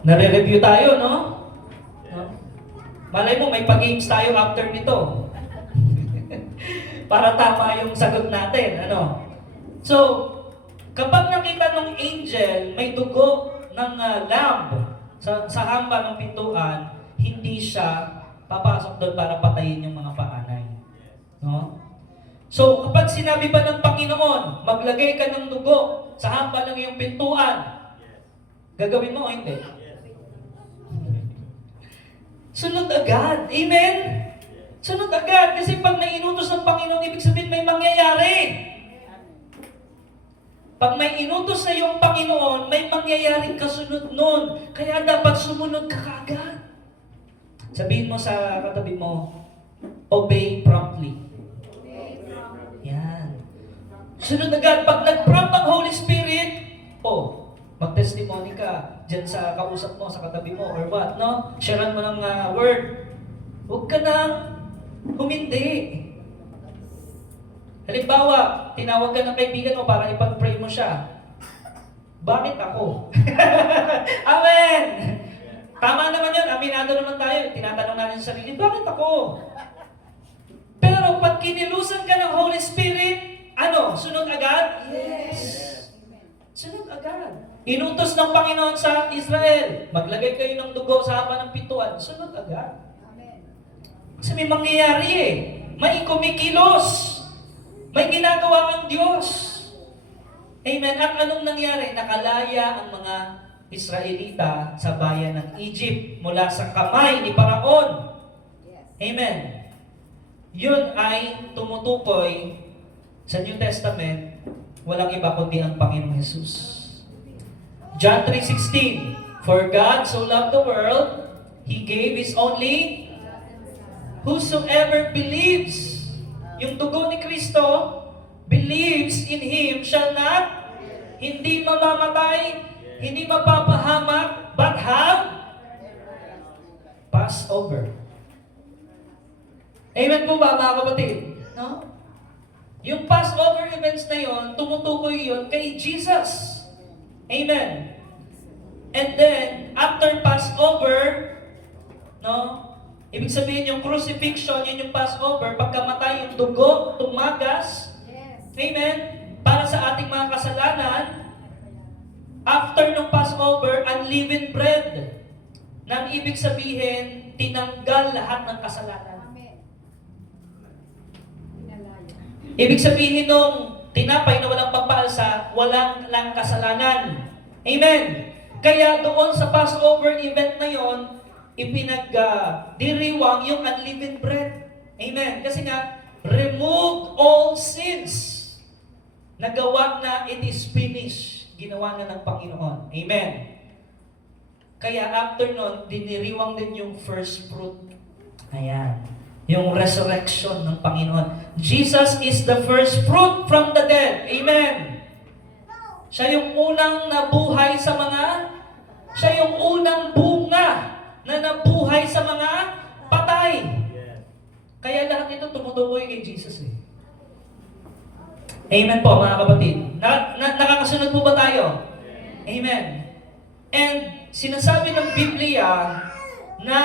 Nare-review tayo, no? Malay mo, may pag-games tayo after nito. Para tama yung sagot natin, ano? So, kapag nakita ng angel, may dugo ng lamb sa hamba ng pintuan, hindi siya papasok doon para patayin yung mga paanay. No? So, kapag sinabi ba ng Panginoon, maglagay ka ng dugo sa hamba ng iyong pintuan, gagawin mo o hindi? Sunod agad. Amen? Sunod agad. Kasi pag nainutos ng Panginoon, ibig sabihin may mangyayari. Pag may inutos sa iyong Panginoon, may mangyayaring kasunod nun. Kaya dapat sumunod ka kaagad. Sabihin mo sa katabi mo, obey promptly. Yan. Sunod agad. Pag nag-prompt ang Holy Spirit, mag-testimony ka dyan sa kausap mo, sa katabi mo, or what, no? Sharean mo ng word. Huwag ka nang humindi. Halimbawa, tinawag ka ng kaibigan mo para ipag-pray mo siya. Bakit ako? Amen! Tama naman yun, aminado naman tayo. Tinatanong natin sa sarili, bakit ako? Pero pag kinilusan ka ng Holy Spirit, ano? Sunod agad? Yes! Sunod agad. Inutos ng Panginoon sa Israel, maglagay kayo ng dugo sa haba ng pintuan. Sunod agad. Kasi may mangyayari eh. May kumikilos. May ginagawa ang Diyos. Amen. At anong nangyari? Nakalaya ang mga Israelita sa bayan ng Egypt mula sa kamay ni Paraon. Amen. Yun ay tumutukoy sa New Testament, walang iba kundi ang Panginoong Jesus. John 3:16, for God so loved the world, He gave His only, whosoever believes, yung dugo ni Kristo, believes in Him, shall not, hindi mamamatay, hindi mapapahamak, but have Passover. Amen po ba, mga kapatid? No? Yung Passover events na yon, tumutukoy yon kay Jesus. Amen. And then, after Passover, no? Ibig sabihin yung crucifixion, yun yung Passover, pagkamatay yung dugo, tumagas. Yes. Amen. Para sa ating mga kasalanan, after ng Passover, unleavened bread. Nang ibig sabihin, tinanggal lahat ng kasalanan. Amen. Ibig sabihin nung tinapay na walang pagpaalsa, walang lang kasalanan. Amen. Kaya doon sa Passover event na yon, ipinag-diriwang yung unleavened bread. Amen. Kasi nga, removed all sins. Nagawa na, it is finished. Ginawa na ng Panginoon. Amen. Kaya after nun, diniriwang din yung first fruit. Ayan. Yung resurrection ng Panginoon. Jesus is the first fruit from the dead. Amen. Siya yung unang nabuhay sa siya yung unang bunga na nabuhay sa mga patay. Kaya lahat ito tumutukoy kay Jesus eh. Amen po mga kapatid. Nakakasunod po ba tayo? Amen. And sinasabi ng Biblia na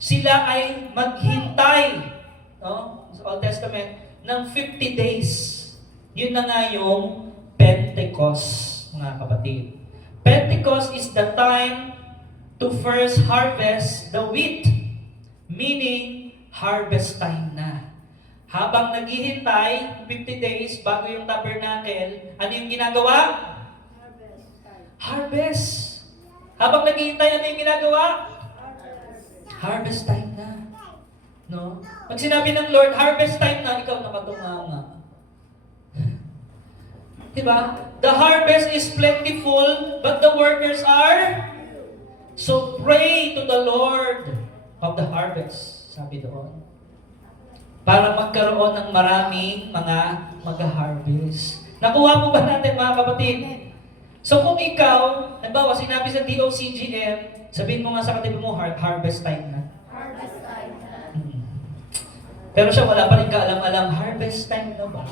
sila ay maghintay, no, sa Old Testament, ng 50 days. Yun na nga yung Pentecost, mga kapatid. Pentecost is the time to first harvest the wheat, meaning harvest time na. Habang naghihintay, 50 days bago yung tabernacle, ano yung ginagawa? Harvest. Habang naghihintay, ano yung ginagawa? Harvest time na. No? Pag sinabi ng Lord, harvest time na, ikaw nakatunganga. Diba? The harvest is plentiful, but the workers are. So pray to the Lord of the harvest, sabi doon. Para magkaroon ng maraming mga mag-harvest. Nakuha po ba natin mga kapatid? So kung ikaw, halimbawa sinabi sa DOCGM, sabihin mo nga sa katabi mo, harvest time na. Harvest time na. Pero siya wala pa rin kaalam-alam, harvest time na ba?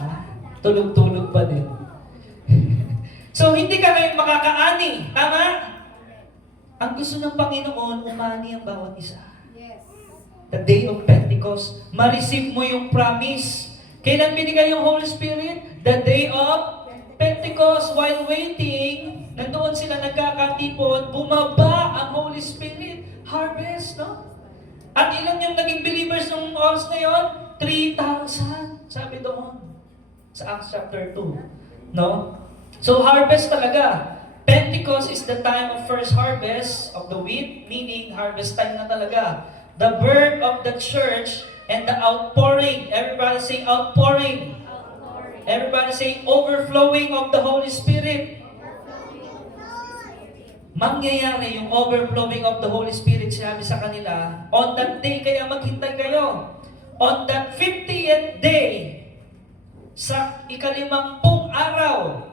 Tulog-tulog pa din. So hindi ka ngayon makakaani, tama? Ang gusto ng Panginoon, umani ang bawat isa. Yes. The day of Pentecost, ma-receive mo yung promise. Kailan binigay yung Holy Spirit? The day of Pentecost. While waiting, nandoon sila nagkakatipon, bumaba ang Holy Spirit. Harvest, no? At ilan yung naging believers nung oras na yun? 3,000, sabi doon. Sa Acts chapter 2. No? So harvest talaga. Pentecost is the time of first harvest of the wheat, meaning harvest time na talaga. The birth of the church and the outpouring. Everybody say outpouring. Everybody say overflowing of the Holy Spirit. Mangyayari yung overflowing of the Holy Spirit, sinabi sa kanila, on that day, kaya maghintay kayo. On that 50th day, sa ika-50 araw,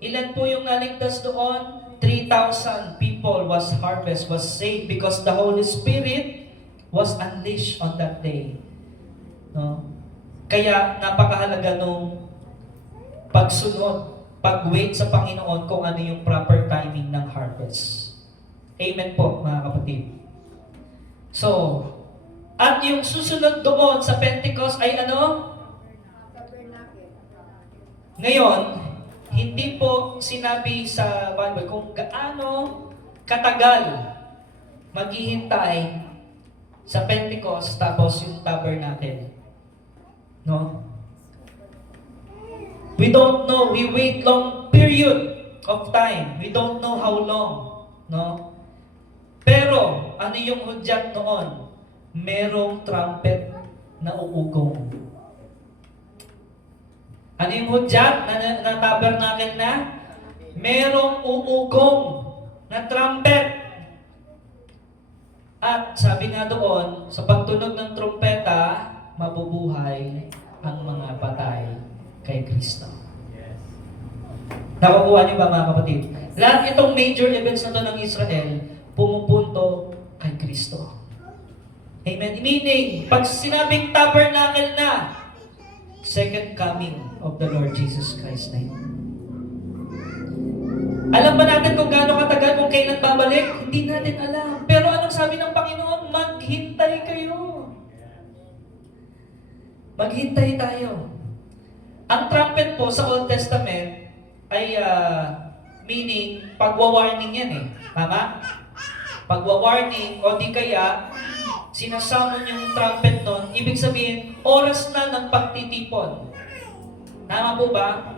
ilan po yung naligtas doon? 3,000 people was saved because the Holy Spirit was unleashed on that day. No? Kaya napakahalaga nung pagsunod, pag-wait sa Panginoon kung ano yung proper timing ng harvest. Amen po, mga kapatid. So, at yung susunod doon sa Pentecost ay ano? Tabernacle. Ngayon, hindi po sinabi sa Bible kung gaano katagal maghihintay sa Pentecost tapos yung tabernacle. No? We don't know. We wait long period of time. We don't know how long. No? Pero, ano yung hudyat noon? Merong trumpet na uugong. Ano yung hudyat na tabernacle na? Merong uugong na trumpet. At sabi nga doon, sa pagtunog ng trumpeta, mabubuhay ang mga patay kay Kristo. Nakukuha niyo ba mga kapatid? Lahat itong major events na to ng Israel, pumupunto kay Kristo. Amen. Meaning, pag sinabing tabernacle na, second coming of the Lord Jesus Christ na yun. Alam ba natin kung gaano katagal, kung kailan babalik? Hindi natin alam. Pero anong sabi ng Panginoon? Maghintay kayo. Maghintay tayo. Ang trumpet po sa Old Testament ay meaning pagwa-warning yan eh. Tama? Pagwa-warning o di kaya sinasound yung trumpet nun, ibig sabihin, oras na ng pagtitipon. Tama po ba?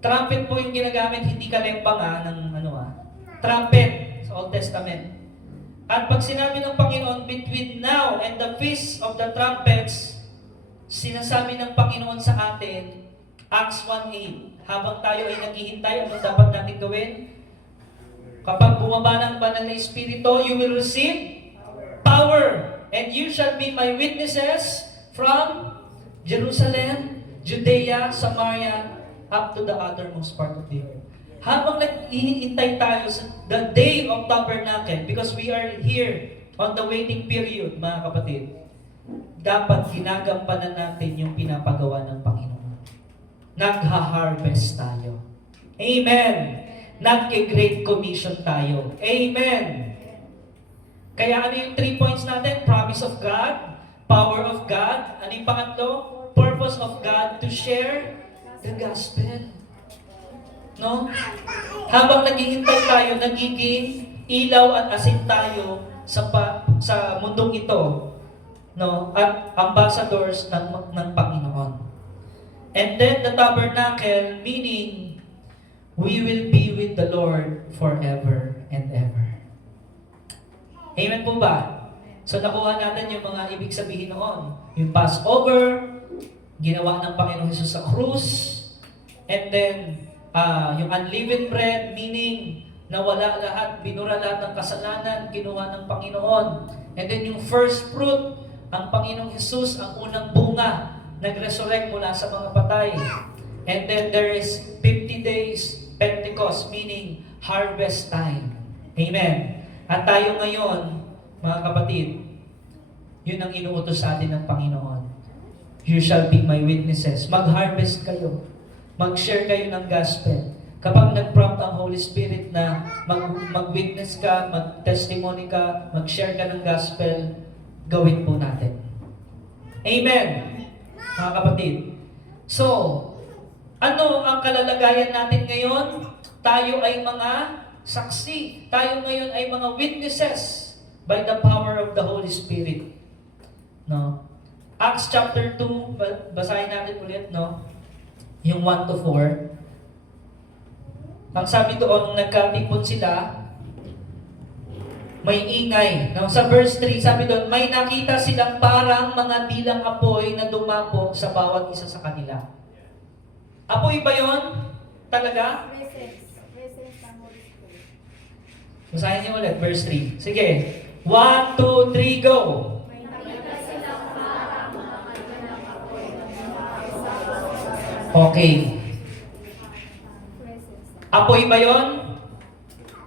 Trumpet po yung ginagamit, hindi kalempang ng trumpet sa Old Testament. At pag sinabi ng Panginoon, between now and the feast of the trumpets, sinasabi ng Panginoon sa atin, Acts 1:8, habang tayo ay naghihintay, ano dapat natin gawin? Kapag bumaba ng banal na Espiritu, you will receive power, and you shall be my witnesses from Jerusalem, Judea, Samaria, up to the uttermost part of the earth. Habang nag-iintay tayo sa the day of tabernacle, because we are here on the waiting period, mga kapatid, dapat ginagampanan natin yung pinapagawa ng Panginoon. Nagha-harvest tayo. Amen! Nag-Great Commission tayo. Amen! Kaya ano yung 3 points natin? Promise of God, power of God, ano yung pangatlo? Purpose of God to share the gospel. No? Habang naghihintay tayo, nagiging ilaw at asin tayo sa mundong ito, no? At ambassadors ng Panginoon. And then the tabernacle, meaning we will be with the Lord forever and ever. Amen po ba? So nakuha natin yung mga ibig sabihin noon. Yung Passover, ginawa ng Panginoon Jesus sa krus, and then yung unleavened bread, meaning nawala lahat, binura lahat ng kasalanan, kinuha ng Panginoon. And then yung first fruit, ang Panginoong Jesus, ang unang bunga, nag-resurrect mula sa mga patay. And then there is 50 days Pentecost, meaning harvest time. Amen. At tayo ngayon, mga kapatid, yun ang inuutos sa atin ng Panginoon. You shall be my witnesses. Mag-harvest kayo. Mag-share kayo ng gospel. Kapag nag-prompt ang Holy Spirit na mag-witness ka, mag-testimony ka, mag-share ka ng gospel, gawin po natin. Amen. Mga kapatid. So, ano ang kalalagayan natin ngayon? Tayo ay mga saksi. Tayo ngayon ay mga witnesses by the power of the Holy Spirit. No? Acts chapter 2, basahin natin ulit, no? Yung 1 to 4. Ang sabi doon, nung nagkatipon sila, may ingay. Now, sa verse 3, sabi doon, may nakita silang parang mga dilang apoy na dumapo sa bawat isa sa kanila. Apoy ba yun? Talaga? Presence ng Holy Spirit. Basahin niyo ulit, verse 3. Sige. 1, 2, 3, go! May nakita silang parang mga kanilang apoy na dumapo sa bawat isa. Okay. Presence. Apoy ba yun?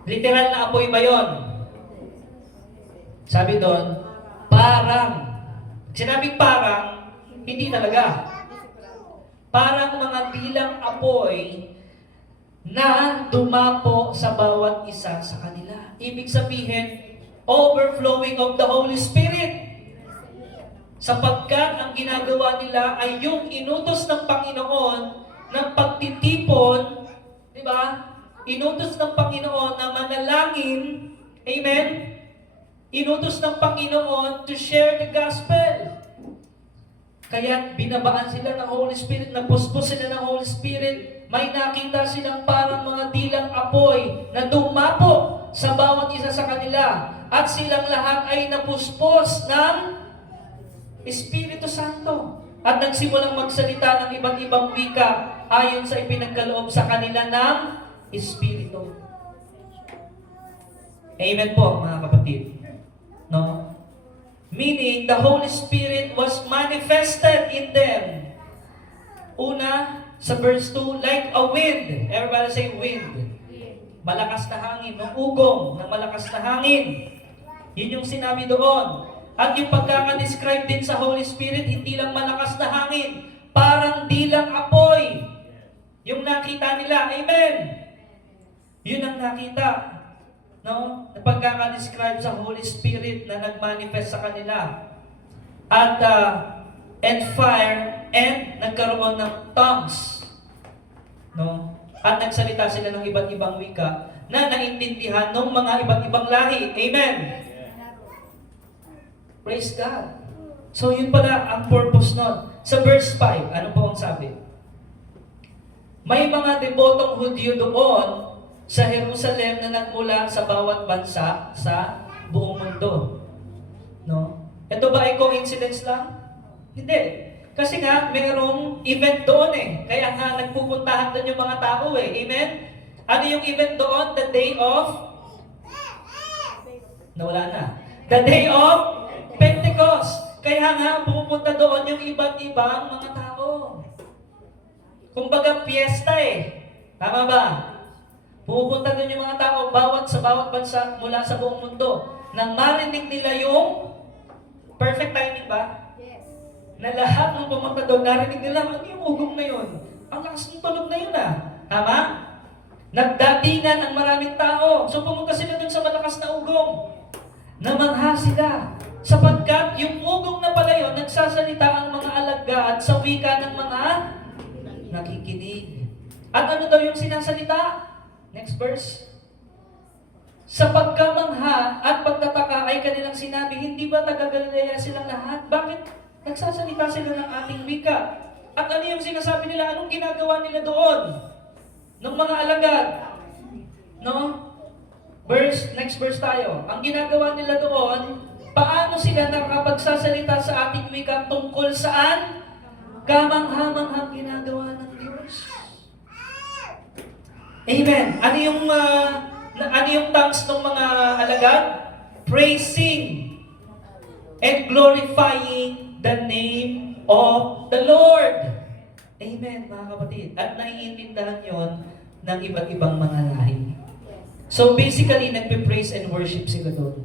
Literal na apoy ba yun? Sabi doon, parang. Sinabing parang, hindi talaga. Parang mga bilang apoy na dumapo sa bawat isa sa kanila. Ibig sabihin, overflowing of the Holy Spirit. Sapagkat ang ginagawa nila ay yung inutos ng Panginoon ng pagtitipon, di ba? Inutos ng Panginoon na manalangin, amen? Inutos ng Panginoon to share the gospel. Kaya binabaan sila ng Holy Spirit, napuspos sila ng Holy Spirit, may nakita silang parang mga dilang apoy na dumapo sa bawat isa sa kanila. At silang lahat ay napuspos ng Espiritu Santo. At nagsimulang magsalita ng iba't ibang wika ayon sa ipinagkaloob sa kanila ng Espiritu. Amen po, mga kapatid. No? Meaning, the Holy Spirit was manifested in them. Una, sa verse 2, like a wind. Everybody say wind. Malakas na hangin, no? Ugong ng malakas na hangin. Yun yung sinabi doon. At yung pagkaka-describe din sa Holy Spirit, hindi lang malakas na hangin, parang dilang apoy. Yung nakita nila, amen. Yun ang nakita. No? Na pagkaka-describe sa Holy Spirit na nag-manifest sa kanila. At and fire, and nagkaroon ng tongues. No? At nagsalita sila ng iba't ibang wika na naintindihan ng mga iba't ibang lahi. Amen! Praise God! So yun pala ang purpose nun. Sa verse 5, ano po ang sabi? May mga debotong Hudyo doon sa Jerusalem na nagmula sa bawat bansa sa buong mundo. No? Ito ba ay coincidence lang? Hindi. Kasi nga, mayroong event doon eh. Kaya nga, nagpupuntahan doon yung mga tao eh. Amen? Ano yung event doon? The day of? Nawala na. The day of Pentecost. Kaya nga, pumupunta doon yung iba't ibang mga tao. kumbaga piyesta eh. Tama ba? Pupunta doon yung mga tao sa bawat bansa mula sa buong mundo nang marinig nila yung perfect timing ba? Yes. Na lahat ng pumunta doon, narinig nila, ano yung ugong na yun? Ang lakas ng tunog na yun ah. Tama? Nagdatingan ang maraming tao. So pumunta sila doon sa malakas na ugong. Namangha sila. Sapagkat yung ugong na pala yun, nagsasalita ang mga alagad sa wika ng mga nakikinig. At ano daw yung sinasalita? Next verse. Sa pagkamangha at pagtataka ay kanilang sinabi, hindi ba taga-Galilea silang lahat? Bakit nagsasalita sila ng ating wika? At ano yung sinasabi nila? Anong ginagawa nila doon? Ng mga alagad? No? Next verse tayo. Ang ginagawa nila doon, paano sila nakapagsasalita sa ating wika tungkol saan? Kamangha-manghang ginagawa ng Diyos. Amen. Ano yung tongues ng mga alagad? Praising and glorifying the name of the Lord. Amen, mga kapatid. At naiintindihan yon ng iba't ibang mga lahi. So basically, nagpe-praise and worship sila doon.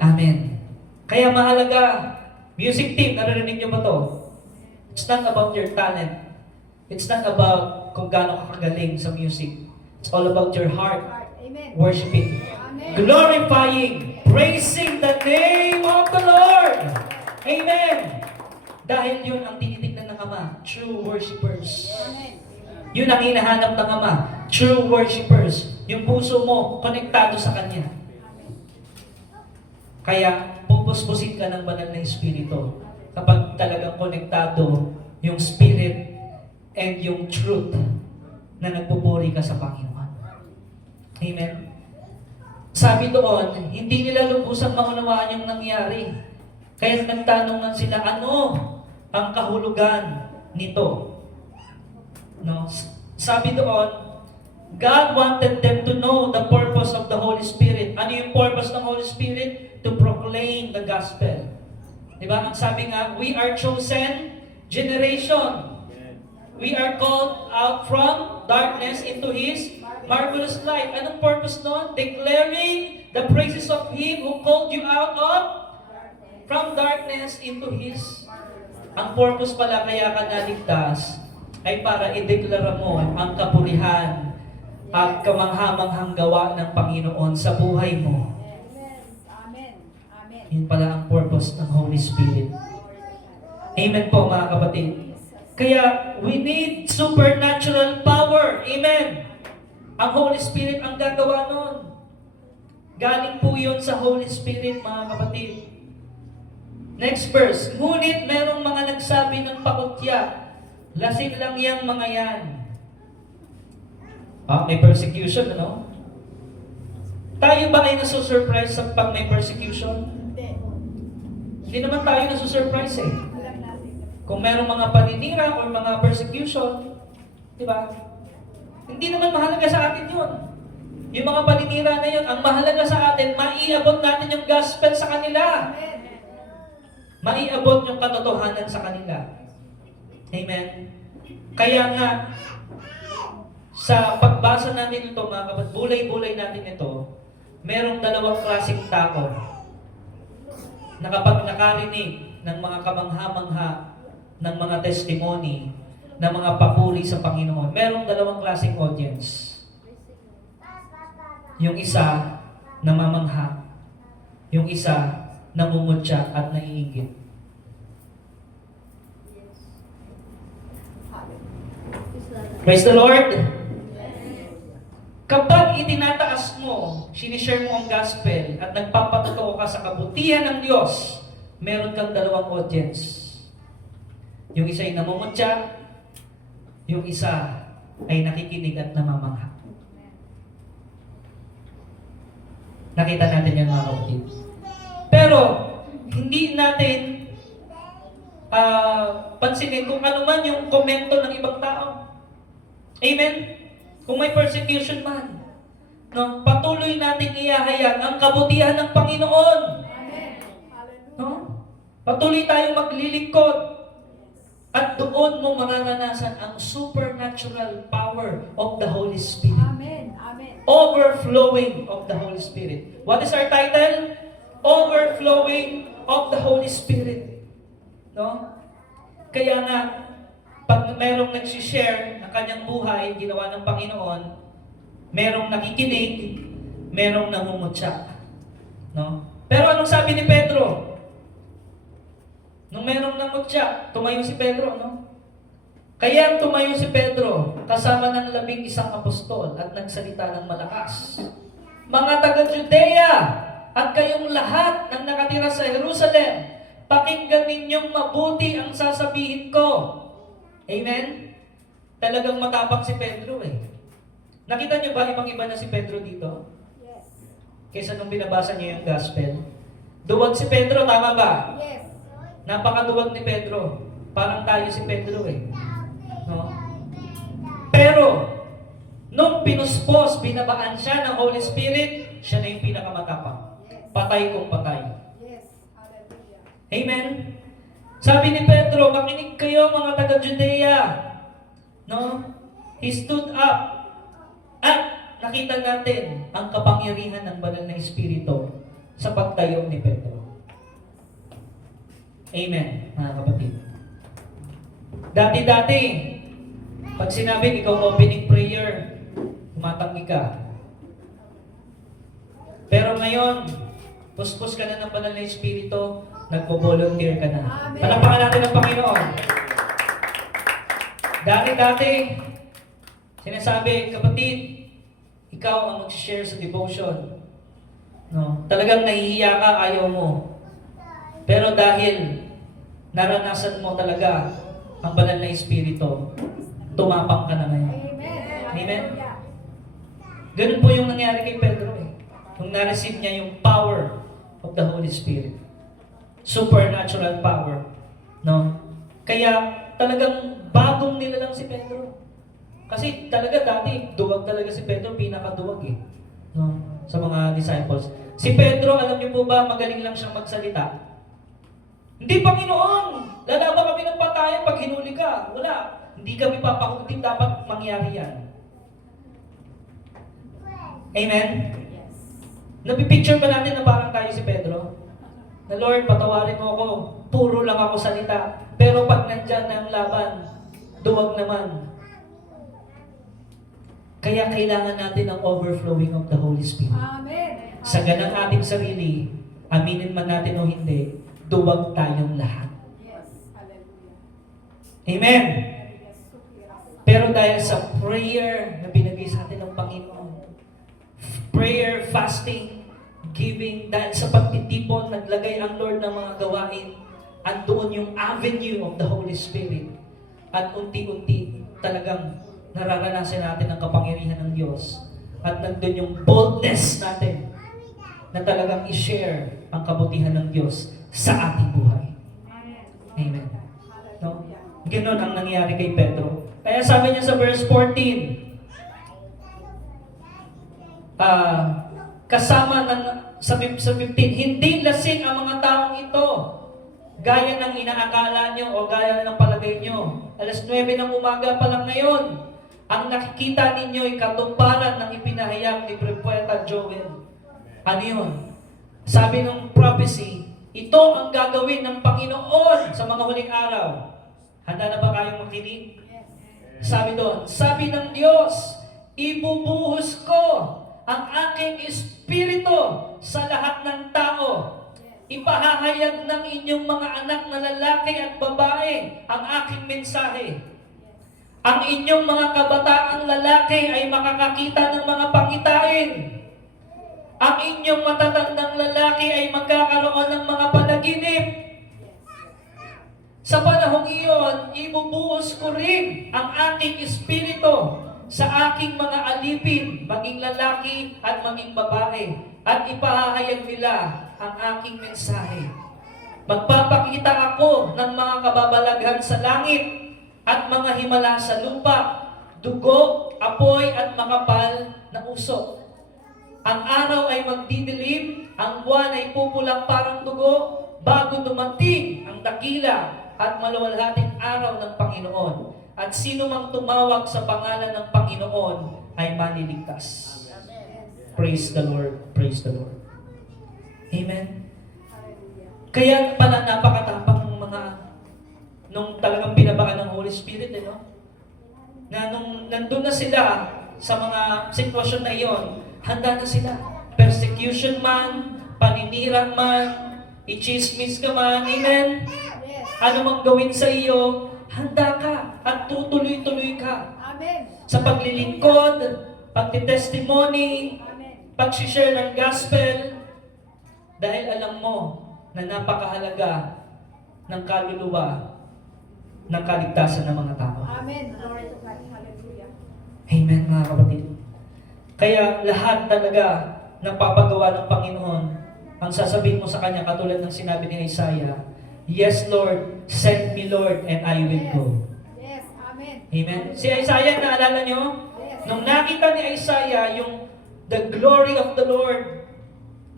Amen. Kaya mahalaga, music team, naririnig niyo ba to? It's not about your talent. It's not about kung gaano ka kagaling sa music. It's all about your heart. Amen. Worshiping. Amen. Glorifying. Praising the name of the Lord. Amen. Dahil yun ang tinitignan ng Ama. True worshipers. Amen. Yun ang hinahanap ng Ama. True worshipers. Yung puso mo, konektado sa Kanya. Kaya, pupuspusin ka ng banal na Espiritu kapag talagang konektado yung Spirit and yung truth na nagpupuri ka sa Panginoon. Amen? Sabi doon, hindi nila lubusang maunawaan yung nangyari. Kaya nagtanong lang sila, ano ang kahulugan nito? No? Sabi doon, God wanted them to know the purpose of the Holy Spirit. Ano yung purpose ng Holy Spirit? To proclaim the gospel. Diba? Ang sabi nga, we are chosen generation. We are called out from darkness into His marvelous light. Anong purpose nun? Declaring the praises of Him who called you out of from darkness into His. Ang purpose pala kaya ka naligtas ay para ideklara mo ang kapurihan at kamanghamanghang gawa ng Panginoon sa buhay mo. Amen. Amen. Yun pala ang purpose ng Holy Spirit. Amen po mga kapatid. Kaya we need supernatural power. Amen. Ang Holy Spirit ang gagawa nun. Galing po yun sa Holy Spirit mga kapatid. Next verse. Ngunit merong mga nagsabi ng pakutya, lasing lang yang mga yan. May persecution, ano? Tayo ba ay nasusurprise sa pag may persecution? Hindi. Hindi naman tayo nasusurprise eh. Alam natin. Kung merong mga paninira o mga persecution, di ba? Hindi naman mahalaga sa atin yun. Yung mga paninira na yun, ang mahalaga sa atin, maiabot natin yung gospel sa kanila. Amen. Maiabot yung katotohanan sa kanila. Amen? Kaya nga, sa pagbasa natin ito, mga kapatid, bulay-bulay natin ito, merong dalawang klaseng tao na kapag nakarinig ng mga kamangha-mangha, ng mga testimony, ng mga papuri sa Panginoon, merong dalawang klaseng audience. Yung isa, namamangha. Yung isa, namumutya at naiingit. Praise the Lord! Kapag itinataas mo, sinishare mo ang gospel at nagpapatotoo ka sa kabutihan ng Diyos, meron kang dalawang audience. Yung isa ay namumutya, yung isa ay nakikinig at namamangha. Nakita natin yan mga kapatid. Pero, hindi natin pansinin kung ano man yung komento ng ibang tao. Amen? Kung may persecution man, no, patuloy nating ihahayag ang kabutihan ng Panginoon. Amen. No? Patuloy tayong maglilingkod. At doon mo mararanasan ang supernatural power of the Holy Spirit. Amen. Amen. Overflowing of the Holy Spirit. What is our title? Overflowing of the Holy Spirit. No? Kaya nga, pag merong nagsishare ng kanyang buhay, ginawa ng Panginoon, merong nakikinig, merong namumutya. No? Pero anong sabi ni Pedro? Nung merong namutya, tumayo si Pedro, no? Kaya tumayo si Pedro, kasama ng 11 apostol at nagsalita ng malakas. Mga taga-Judea at kayong lahat ng nakatira sa Jerusalem, pakinggan ninyong mabuti ang sasabihin ko. Amen? Talagang matapang si Pedro eh. Nakita niyo ba ibang-iba na si Pedro dito? Yes. Kaysa nung binabasa niyo yung gospel. Duwag si Pedro, tama ba? Yes. Napakaduwag ni Pedro. Parang tayo si Pedro eh. No? Pero, nung pinuspos, binabaan siya ng Holy Spirit, siya na yung pinakamatapang. Patay kung patay. Yes. Hallelujah. Amen? Sabi ni Pedro, makinig kayo mga taga-Judea. No? He stood up. At nakita natin ang kapangyarihan ng banal na Espiritu sa pagtayo ni Pedro. Amen, mga kapatid. Dati-dati, pag sinabing ikaw opening prayer, tumatanggi ka. Pero ngayon, puspos ka na ng banal na Espiritu, nagpo-volunteer ka na. Amen. Palakpakan natin ang Panginoon. Dati-dati, sinasabi, kapatid, ikaw ang mag-share sa devotion. No? Talagang nahihiya ka, ayaw mo. Pero dahil naranasan mo talaga ang banal na Espiritu, tumapang ka na ngayon. Amen. Amen. Hallelujah. Ganun po yung nangyari kay Pedro eh. Nung na-receive niya yung power of the Holy Spirit. Supernatural power. No? Kaya talagang bagong nilalang si Pedro. Kasi talaga dati, duwag talaga si Pedro, pinakaduwag eh. No? Sa mga disciples. Si Pedro, alam niyo po ba, magaling lang siyang magsalita. Hindi, Panginoon! Lalaban kami ng patayan pag hinuli ka. Wala. Hindi kami papakutip, dapat mangyari yan. Amen? Yes. Napipicture ba natin na parang tayo si Pedro? Na Lord, patawarin mo ako. Puro lang ako salita. Pero pag nandyan na ang laban, duwag naman. Kaya kailangan natin ang overflowing of the Holy Spirit. Amen. Sa ganang ating sarili, aminin man natin o hindi, duwag tayong lahat. Yes. Hallelujah. Amen? Yes. Pero dahil sa prayer na binigay sa atin ng Panginoon, prayer, fasting, giving, dahil sa pagtitipon, naglagay ang Lord ng mga gawain, at doon yung avenue of the Holy Spirit. At unti-unti, talagang nararanasan natin ang kapangyarihan ng Diyos. At nandun yung boldness natin na talagang i-share ang kabutihan ng Diyos sa ating buhay. Amen. No? Ganon ang nangyari kay Pedro. Kaya sabi niya sa verse 14, kasama ng, sa 15, hindi lasing ang mga taong ito, gaya ng inaakala nyo o gaya ng palagay nyo. Alas 9 ng umaga pa lang ngayon, ang nakikita ninyo ay katuparan ng ipinahayag ni Propeta Joel. Ano yun? Sabi ng prophecy, ito ang gagawin ng Panginoon sa mga huling araw. Handa na ba kayong makinig? Sabi doon, sabi ng Diyos, ibubuhos ko ang aking espiritu sa lahat ng tao. Ipahahayag ng inyong mga anak na lalaki at babae ang aking mensahe. Ang inyong mga kabataang lalaki ay makakakita ng mga pangitain. Ang inyong matatandang lalaki ay magkakaroon ng mga panaginip. Sa panahong iyon, ibubuhos ko rin ang aking espiritu sa aking mga alipin, maging lalaki at maging babae, at ipahahayag nila ang aking mensahe. Magpapakita ako ng mga kababalaghan sa langit at mga himala sa lupa, dugo, apoy at makapal na usok. Ang araw ay magdidilim, ang buwan ay pupulang parang dugo, bago dumating ang dakila at maluwalhating araw ng Panginoon. At sino mang tumawag sa pangalan ng Panginoon ay maliligtas. Praise the Lord. Praise the Lord. Amen. Kaya pala napakatapang ng mga nung talagang binabakan ng Holy Spirit, no? Na nung nandun na sila sa mga sitwasyon na iyon, handa na sila. Persecution man, paninira man, i-chismis ka man, amen? Ano mang gawin sa iyo, handa ka at tutuloy-tuloy ka. Amen. Sa paglilingkod, pagtitestimony, pag-share ng gospel, dahil alam mo na napakahalaga ng kaluluwa ng kaligtasan ng mga tao. Amen. Glory to God. Hallelujah. Amen, mga kapatid. Kaya lahat talaga ng papagawa ng Panginoon, ang sasabihin mo sa Kanya, katulad ng sinabi ni Isaiah, "Yes, Lord, send me, Lord, and I will go." Yes. Amen. Amen. Si Isaiah, naalala nyo? Yes. Nung nakita ni Isaiah yung the glory of the Lord,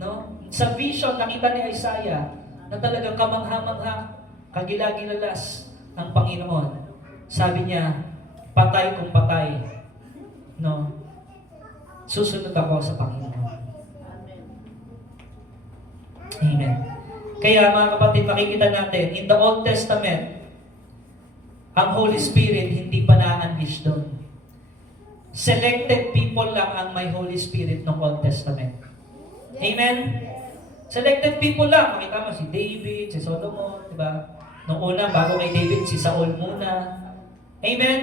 no? Sa vision, nakita ni Isaiah na talagang kamangha-mangha, kagilagilalas ang Panginoon. Sabi niya, patay kung patay, no? Susunod ako sa Panginoon. Amen. Kaya mga kapatid, makikita natin, in the Old Testament, ang Holy Spirit hindi pa na-unleash doon. Selected people lang ang may Holy Spirit ng Old Testament. Amen? Selected people lang. Makita mo si David, si Solomon, di ba? Nung una, bago kay David, si Saul muna. Amen?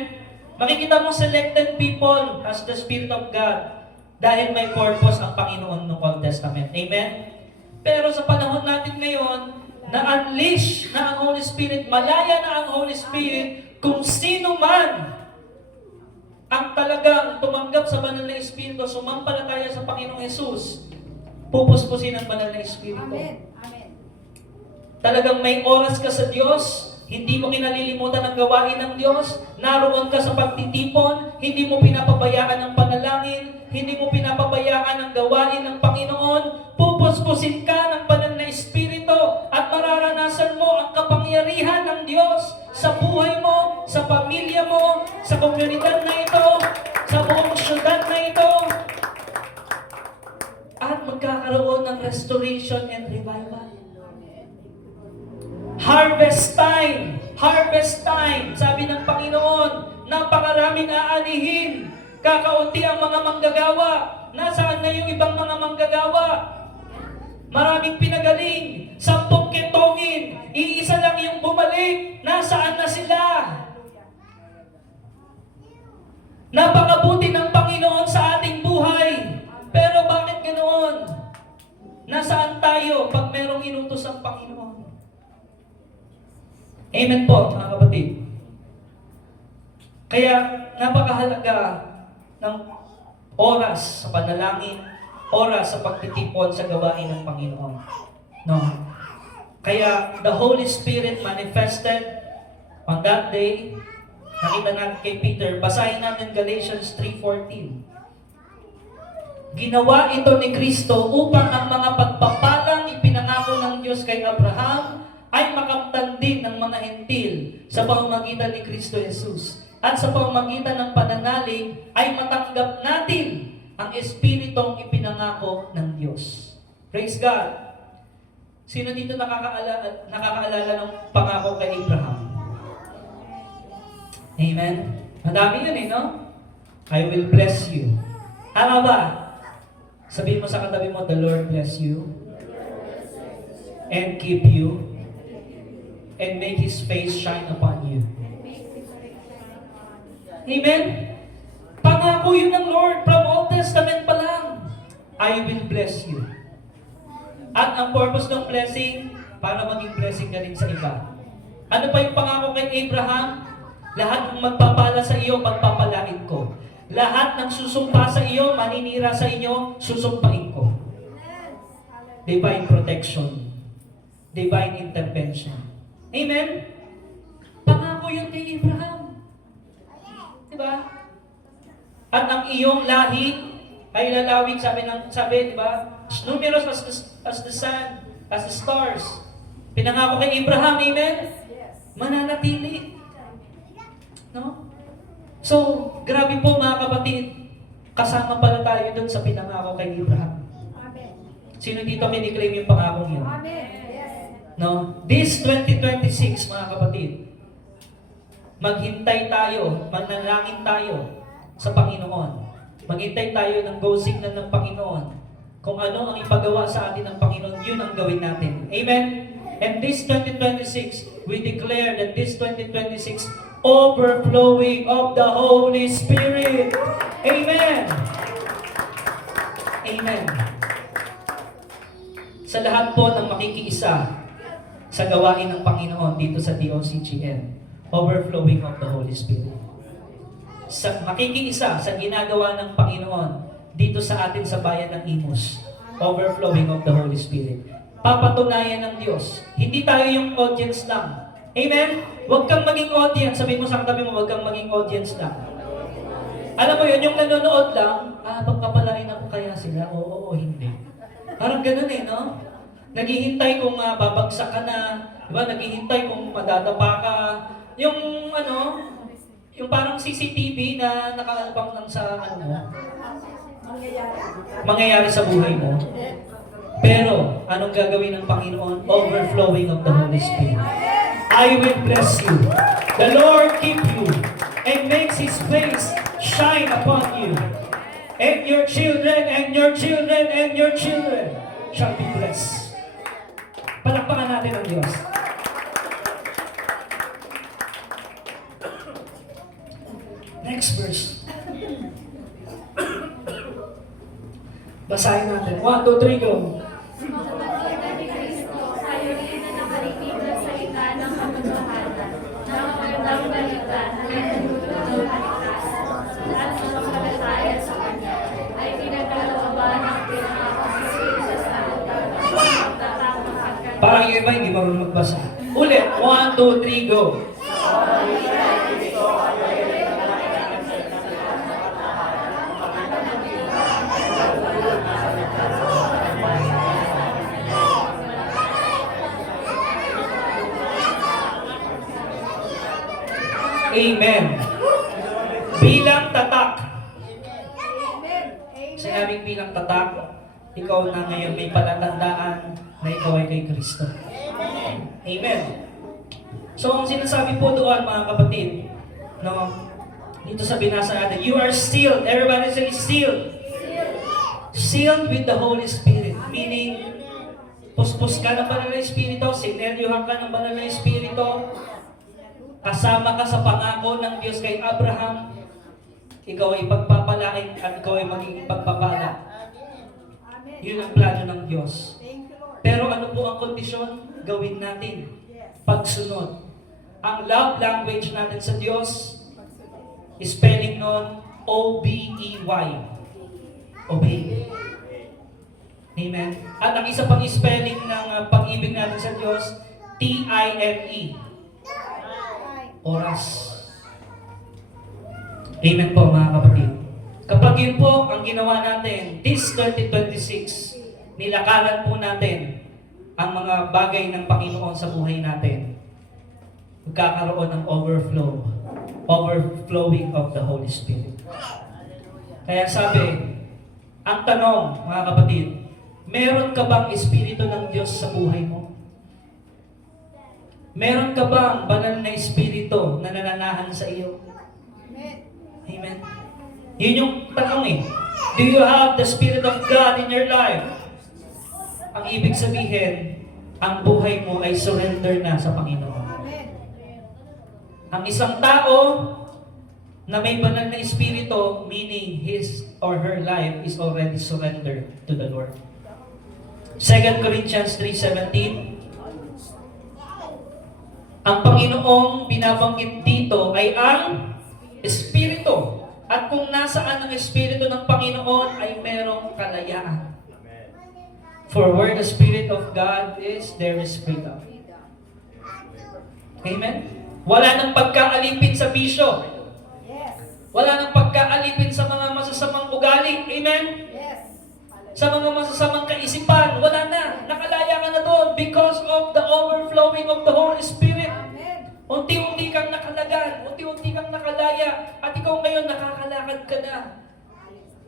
Makikita mo selected people as the Spirit of God dahil may purpose ang Panginoon ng Old Testament. Amen? Pero sa panahon natin ngayon, na-unleash na ang Holy Spirit, malaya na ang Holy Spirit, kung sino man ang talagang tumanggap sa banal na Espiritu, sumampalataya sa Panginoong Yesus, pupuspusin ang banal na Espiritu. Amen. Amen. Talagang may oras ka sa Diyos, hindi mo kinalilimutan ang gawain ng Diyos, naroon ka sa pagtitipon, hindi mo pinapabayaan ang panalangin, hindi mo pinapabayaan ang gawain ng Panginoon, pupuspusin ka ng banal na Espiritu at mararanasan mo ang kapangyarihan ng Diyos sa buhay mo, sa pamilya mo, sa komunidad na ito, sa buong syudad na ito. At magkakaroon ng restoration and revival. Harvest time! Harvest time! Sabi ng Panginoon, napakaraming aanihin. Kakaunti ang mga manggagawa. Nasaan na yung ibang mga manggagawa? Maraming pinagaling. 10 ketongin. Iisa lang yung bumalik. Nasaan na sila? Napakabuti ng Panginoon sa ating buhay. Pero bakit ganoon? Nasaan tayo pag merong inutos ang Panginoon? Amen po, mga kapatid. Kaya napakahalaga ng oras sa panalangin, oras sa pagtitipon sa gawain ng Panginoon. No? Kaya the Holy Spirit manifested on that day. Nakita natin kay Peter, basahin natin Galatians 3:14. Ginawa ito ni Kristo upang ang mga pagpapalang ipinangako ng Diyos kay Abraham ay makamtan din ng mga hentil sa pamamagitan ni Kristo Jesus. At sa pamamagitan ng pananalig ay matanggap natin ang Espiritong ipinangako ng Diyos. Praise God! Sino dito nakakaalala ng pangako kay Abraham? Amen? Madami yun no? I will bless you. Tama ba? Sabihin mo sa katabi mo, the Lord bless you and keep you and make His face shine upon you. Amen? Pangako yun ng Lord from Old Testament pa lang. I will bless you. At ang purpose ng blessing, para maging blessing ka rin sa iba. Ano pa yung pangako kay Abraham? Lahat ng magpapala sa iyo, magpapalain ko. Lahat ng susumpa sa iyo, maninira sa inyo, susumpain ko. Divine protection. Divine intervention. Amen? Pangako yun kay Abraham. Diba? At ang iyong lahi ay lalawig, sabi, diba? Numerous as the sun, as the stars. Pinangako kay Abraham, amen? Yes. mananatili. No? So, grabe po mga kapatid, kasama pala tayo dun sa pinangako kay Abraham. Amen. Sino dito miniklaim yung pangakong yun? Amen. Yes. No? This 2026, mga kapatid, maghintay tayo, manalangin tayo sa Panginoon. Maghintay tayo ng go signal ng Panginoon. Kung ano ang ipagawa sa atin ng Panginoon, yun ang gawin natin. Amen? And this 2026, we declare that this 2026, overflowing of the Holy Spirit. Amen! Amen. Sa lahat po ng makikiisa sa gawain ng Panginoon dito sa DOCGN, overflowing of the Holy Spirit. Sa makikiisa sa ginagawa ng Panginoon dito sa atin sa bayan ng Imus, overflowing of the Holy Spirit. Papatunayan ng Diyos. Hindi tayo yung audience lang. Amen? Huwag kang maging audience. Sabihin mo sa katabi mo, huwag kang maging audience lang. Alam mo yun, yung nanonood lang, pagpapalain ako kaya sila? Oo, hindi. Parang ganun eh, no? Naghihintay kung babagsak ka na, diba? Naghihintay kung madadapa ka. Yung ano, yung parang CCTV na nakalabang lang sa ano mo, mangyayari sa buhay mo. Pero, anong gagawin ng Panginoon? Overflowing of the Holy Spirit. I will bless you. The Lord keep you and makes His face shine upon you. And your children, and your children, and your children shall be blessed. Palakpakan natin ang Diyos. Next verse. Basahin natin. 1, 2, 3, go. Sumagot ni Kristo, kayo rin na nakaritiban sa ita ng katotohanan, ng magandang balita na nagdudulot ng kaligtasan, at sa palataya sa Kanya, ay pinagkalooban ang pinakakasiswisa sa altar ng pagtatapos at Parang yung iba hindi marunong magbasa. Ulit. 1, 2, 3, go. Amen. Bilang tatak. Sinabing bilang tatak, ikaw na ngayon may palatandaan na ikaw ay kay Kristo. Amen. So, ang sinasabi po doon, mga kapatid, no, dito sa binasa natin, you are sealed. Everybody say sealed. Sealed with the Holy Spirit. Meaning, puspos ka ng banal na Espiritu, sinelyuhan ka ng banal na Espiritu, kasama ka sa pangako ng Diyos kay Abraham, ikaw ay pagpapalain at ikaw ay magiging pagpapala. Yun ang plano ng Diyos. Pero ano po ang kondisyon? Gawin natin. Pagsunod. Ang love language natin sa Diyos, spelling nun, O-B-E-Y. Obey. Amen. At ang isa pang spelling ng pag-ibig natin sa Diyos, T-I-M-E. Oras. Amen po mga kapatid. Kapag yun po ang ginawa natin, this 2026, nilakaran po natin ang mga bagay ng Panginoon sa buhay natin. Magkakaroon ng overflowing of the Holy Spirit. Kaya sabi, ang tanong mga kapatid, meron ka bang Espiritu ng Diyos sa buhay mo? Meron ka bang banal na Espiritu na nananahan sa iyo? Amen. Yun yung tanong eh. Do you have the Spirit of God in your life? Ang ibig sabihin, ang buhay mo ay surrender na sa Panginoon. Ang isang tao na may banal na Espiritu, meaning his or her life is already surrendered to the Lord. 2 Corinthians 3:17. Ang Panginoong binabanggit dito ay ang Espiritu. At kung nasaan ang Espiritu ng Panginoon ay merong kalayaan. For where the Spirit of God is, there is freedom. Amen? Wala nang pagkaalipin sa bisyo. Wala nang pagkaalipin sa mga masasamang ugali. Amen? Sa mga masasamang kaisipan. Wala na. Nakalaya ka na doon because of the overflowing of the Holy Spirit.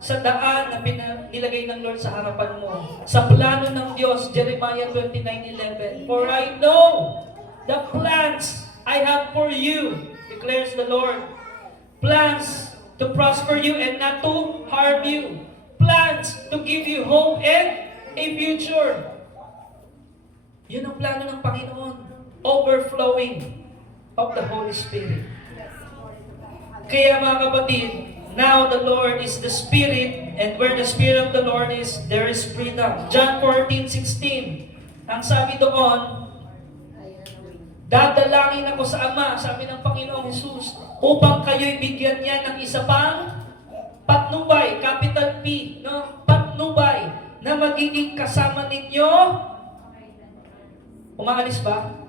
sa daan na nilagay ng Lord sa harapan mo. Sa plano ng Diyos, Jeremiah 29:11. For I know the plans I have for you, declares the Lord. Plans to prosper you and not to harm you. Plans to give you hope and a future. Yun ang plano ng Panginoon. Overflowing of the Holy Spirit. Kaya mga kapatid, now the Lord is the Spirit, and where the Spirit of the Lord is, there is freedom. John 14:16. Ang sabi doon, dadalangin ako sa Ama, sabi ng Panginoong Jesus, upang kayo'y bigyan niya ng isa pang patnubay, capital P, no? Patnubay, na magiging kasama ninyo. Umaalis ba?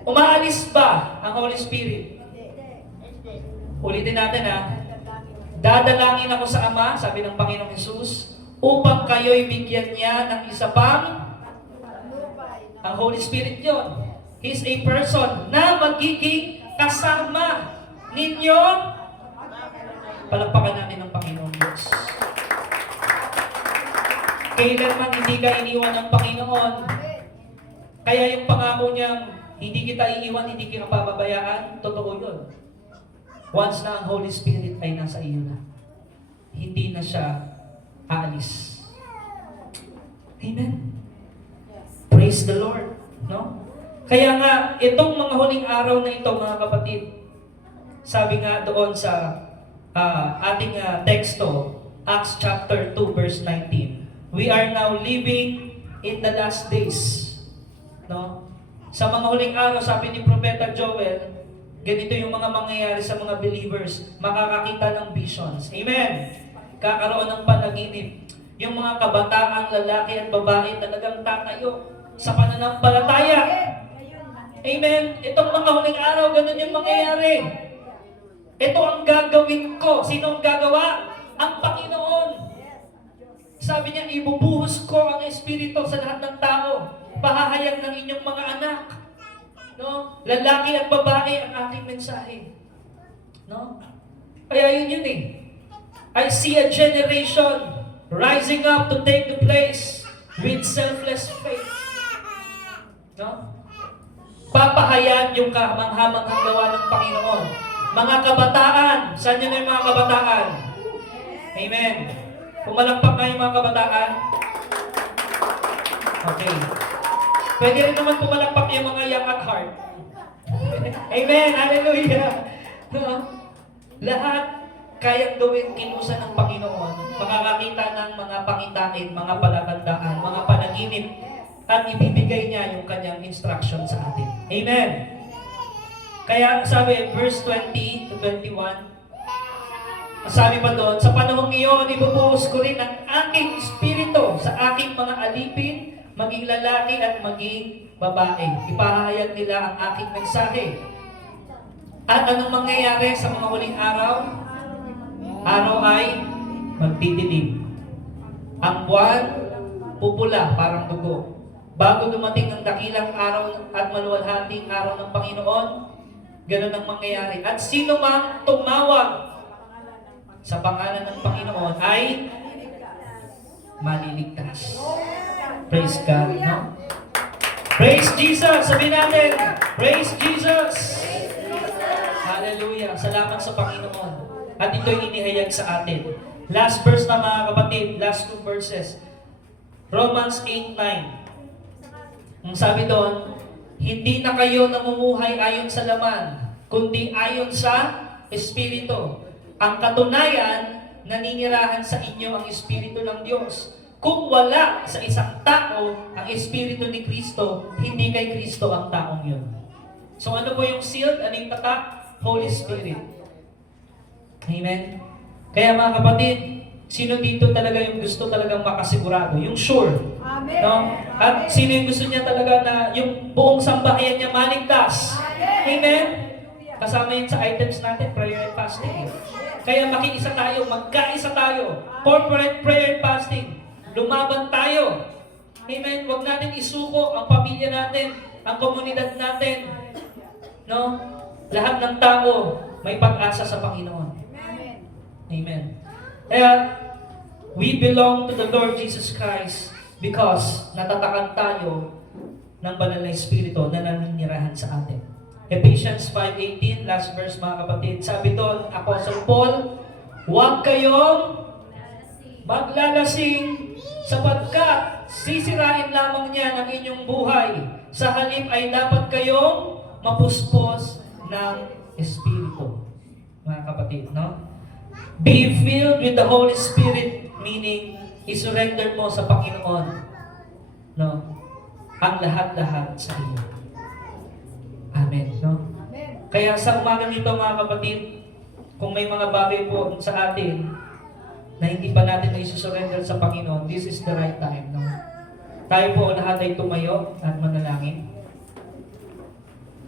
Umaalis ba ang Holy Spirit? Ulitin natin Dadalangin ako sa Ama, sabi ng Panginoong Jesus, upang kayo'y bigyan niya ng isa pang ang Holy Spirit yon. He's a person na magiging kasama ninyo. Palakpakan natin ang Panginoong Diyos. Kailanman hindi ka iniwan ng Panginoon. Kaya yung pangako niyang hindi kita iiwan, hindi kita pababayaan, totoo yun. Once na ang Holy Spirit ay nasa iyo na, hindi na siya aalis. Amen? Praise the Lord. No? Kaya nga, itong mga huling araw na ito, mga kapatid, sabi nga doon sa ating teksto, Acts chapter 2, verse 19, we are now living in the last days. No? Sa mga huling araw, sabi ni Propeta Joel, ganito yung mga mangyayari sa mga believers, makakakita ng visions. Amen! Kakaroon ng panaginip. Yung mga kabataang lalaki at babae talagang tatayo sa pananampalataya. Amen! Itong mga huling araw, ganun yung mangyayari. Ito ang gagawin ko. Sino ang gagawa? Ang Panginoon. Sabi niya, ibubuhos ko ang Espiritu sa lahat ng tao. Pahahayag ng inyong mga anak. No? Lalaki at babae ang aking mensahe. No? Kaya yun I see a generation rising up to take the place with selfless faith. No? Papahayag yung kamanghamanghang gawa ng Panginoon. Mga kabataan, saan yun yung mga kabataan? Amen. Pumalakpak na yung mga kabataan. Okay. Pwede rin naman pumalakpak yung mga young at heart. Amen. Hallelujah. No? Lahat kayang gawin kinusa ng Panginoon. Makakakita ng mga pangitain, mga palatandaan, mga panaginip, at ibibigay niya yung kanyang instruction sa atin. Amen. Kaya sabi, verse 20 to 21, sabi pa doon, sa panahong iyon, ibubuhos ko rin ang aking espiritu sa aking mga alipin, maging lalaki at maging babae. Ipahayag nila ang aking mensahe. At anong mangyayari sa mga huling araw? Araw ay magdidilim. Ang buwan, pupula, parang dugo. Bago dumating ang dakilang araw at maluwalhating araw ng Panginoon, ganun ang mangyayari. At sino mang tumawag sa pangalan ng Panginoon ay maliligtas. Praise God, no? Praise Jesus! Sabihin natin, praise Jesus! Hallelujah! Salamat sa Panginoon. At ito'y inihayag sa atin. Last verse na mga kapatid, last 2 verses. Romans 8:9. Ang sabi doon, hindi na kayo namumuhay ayon sa laman, kundi ayon sa Espiritu. Ang katunayan, naninirahan sa inyo ang Espiritu ng Diyos. Kung wala sa isang tao ang Espiritu ni Kristo, hindi kay Kristo ang taong yun. So ano po yung seal? Ano yung tatak? Holy Spirit. Amen? Kaya mga kapatid, sino dito talaga yung gusto talagang makasigurado? Yung sure. Amen. No? At sino yung gusto niya talaga na yung buong sambahayan niya maligtas? Amen? Kasama yun sa items natin, prayer and fasting. Kaya makiisa tayo, magkaisa tayo. Corporate prayer and fasting. Lumaban tayo. Amen? Huwag natin isuko ang pamilya natin, ang komunidad natin. No? Lahat ng tao may pag-asa sa Panginoon. Amen. Kaya, we belong to the Lord Jesus Christ because natatakan tayo ng banal na Espiritu na naninirahan sa atin. Ephesians 5:18, last verse mga kapatid. Sabi doon, Apostle Paul, huwag kayong maglalasing sapagkat sisirain lamang niya ang inyong buhay. Sa halip ay dapat kayong mapuspos ng Espiritu. Mga kapatid, no? Be filled with the Holy Spirit, meaning isurrender mo sa Panginoon, no? Ang lahat-lahat sa iyo. Amen, no? Kaya sa umaga nito mga kapatid, kung may mga bagay po sa atin na hindi pa natin na-surrender sa Panginoon, this is the right time, no? Tayo po lahat ay tumayo at manalangin.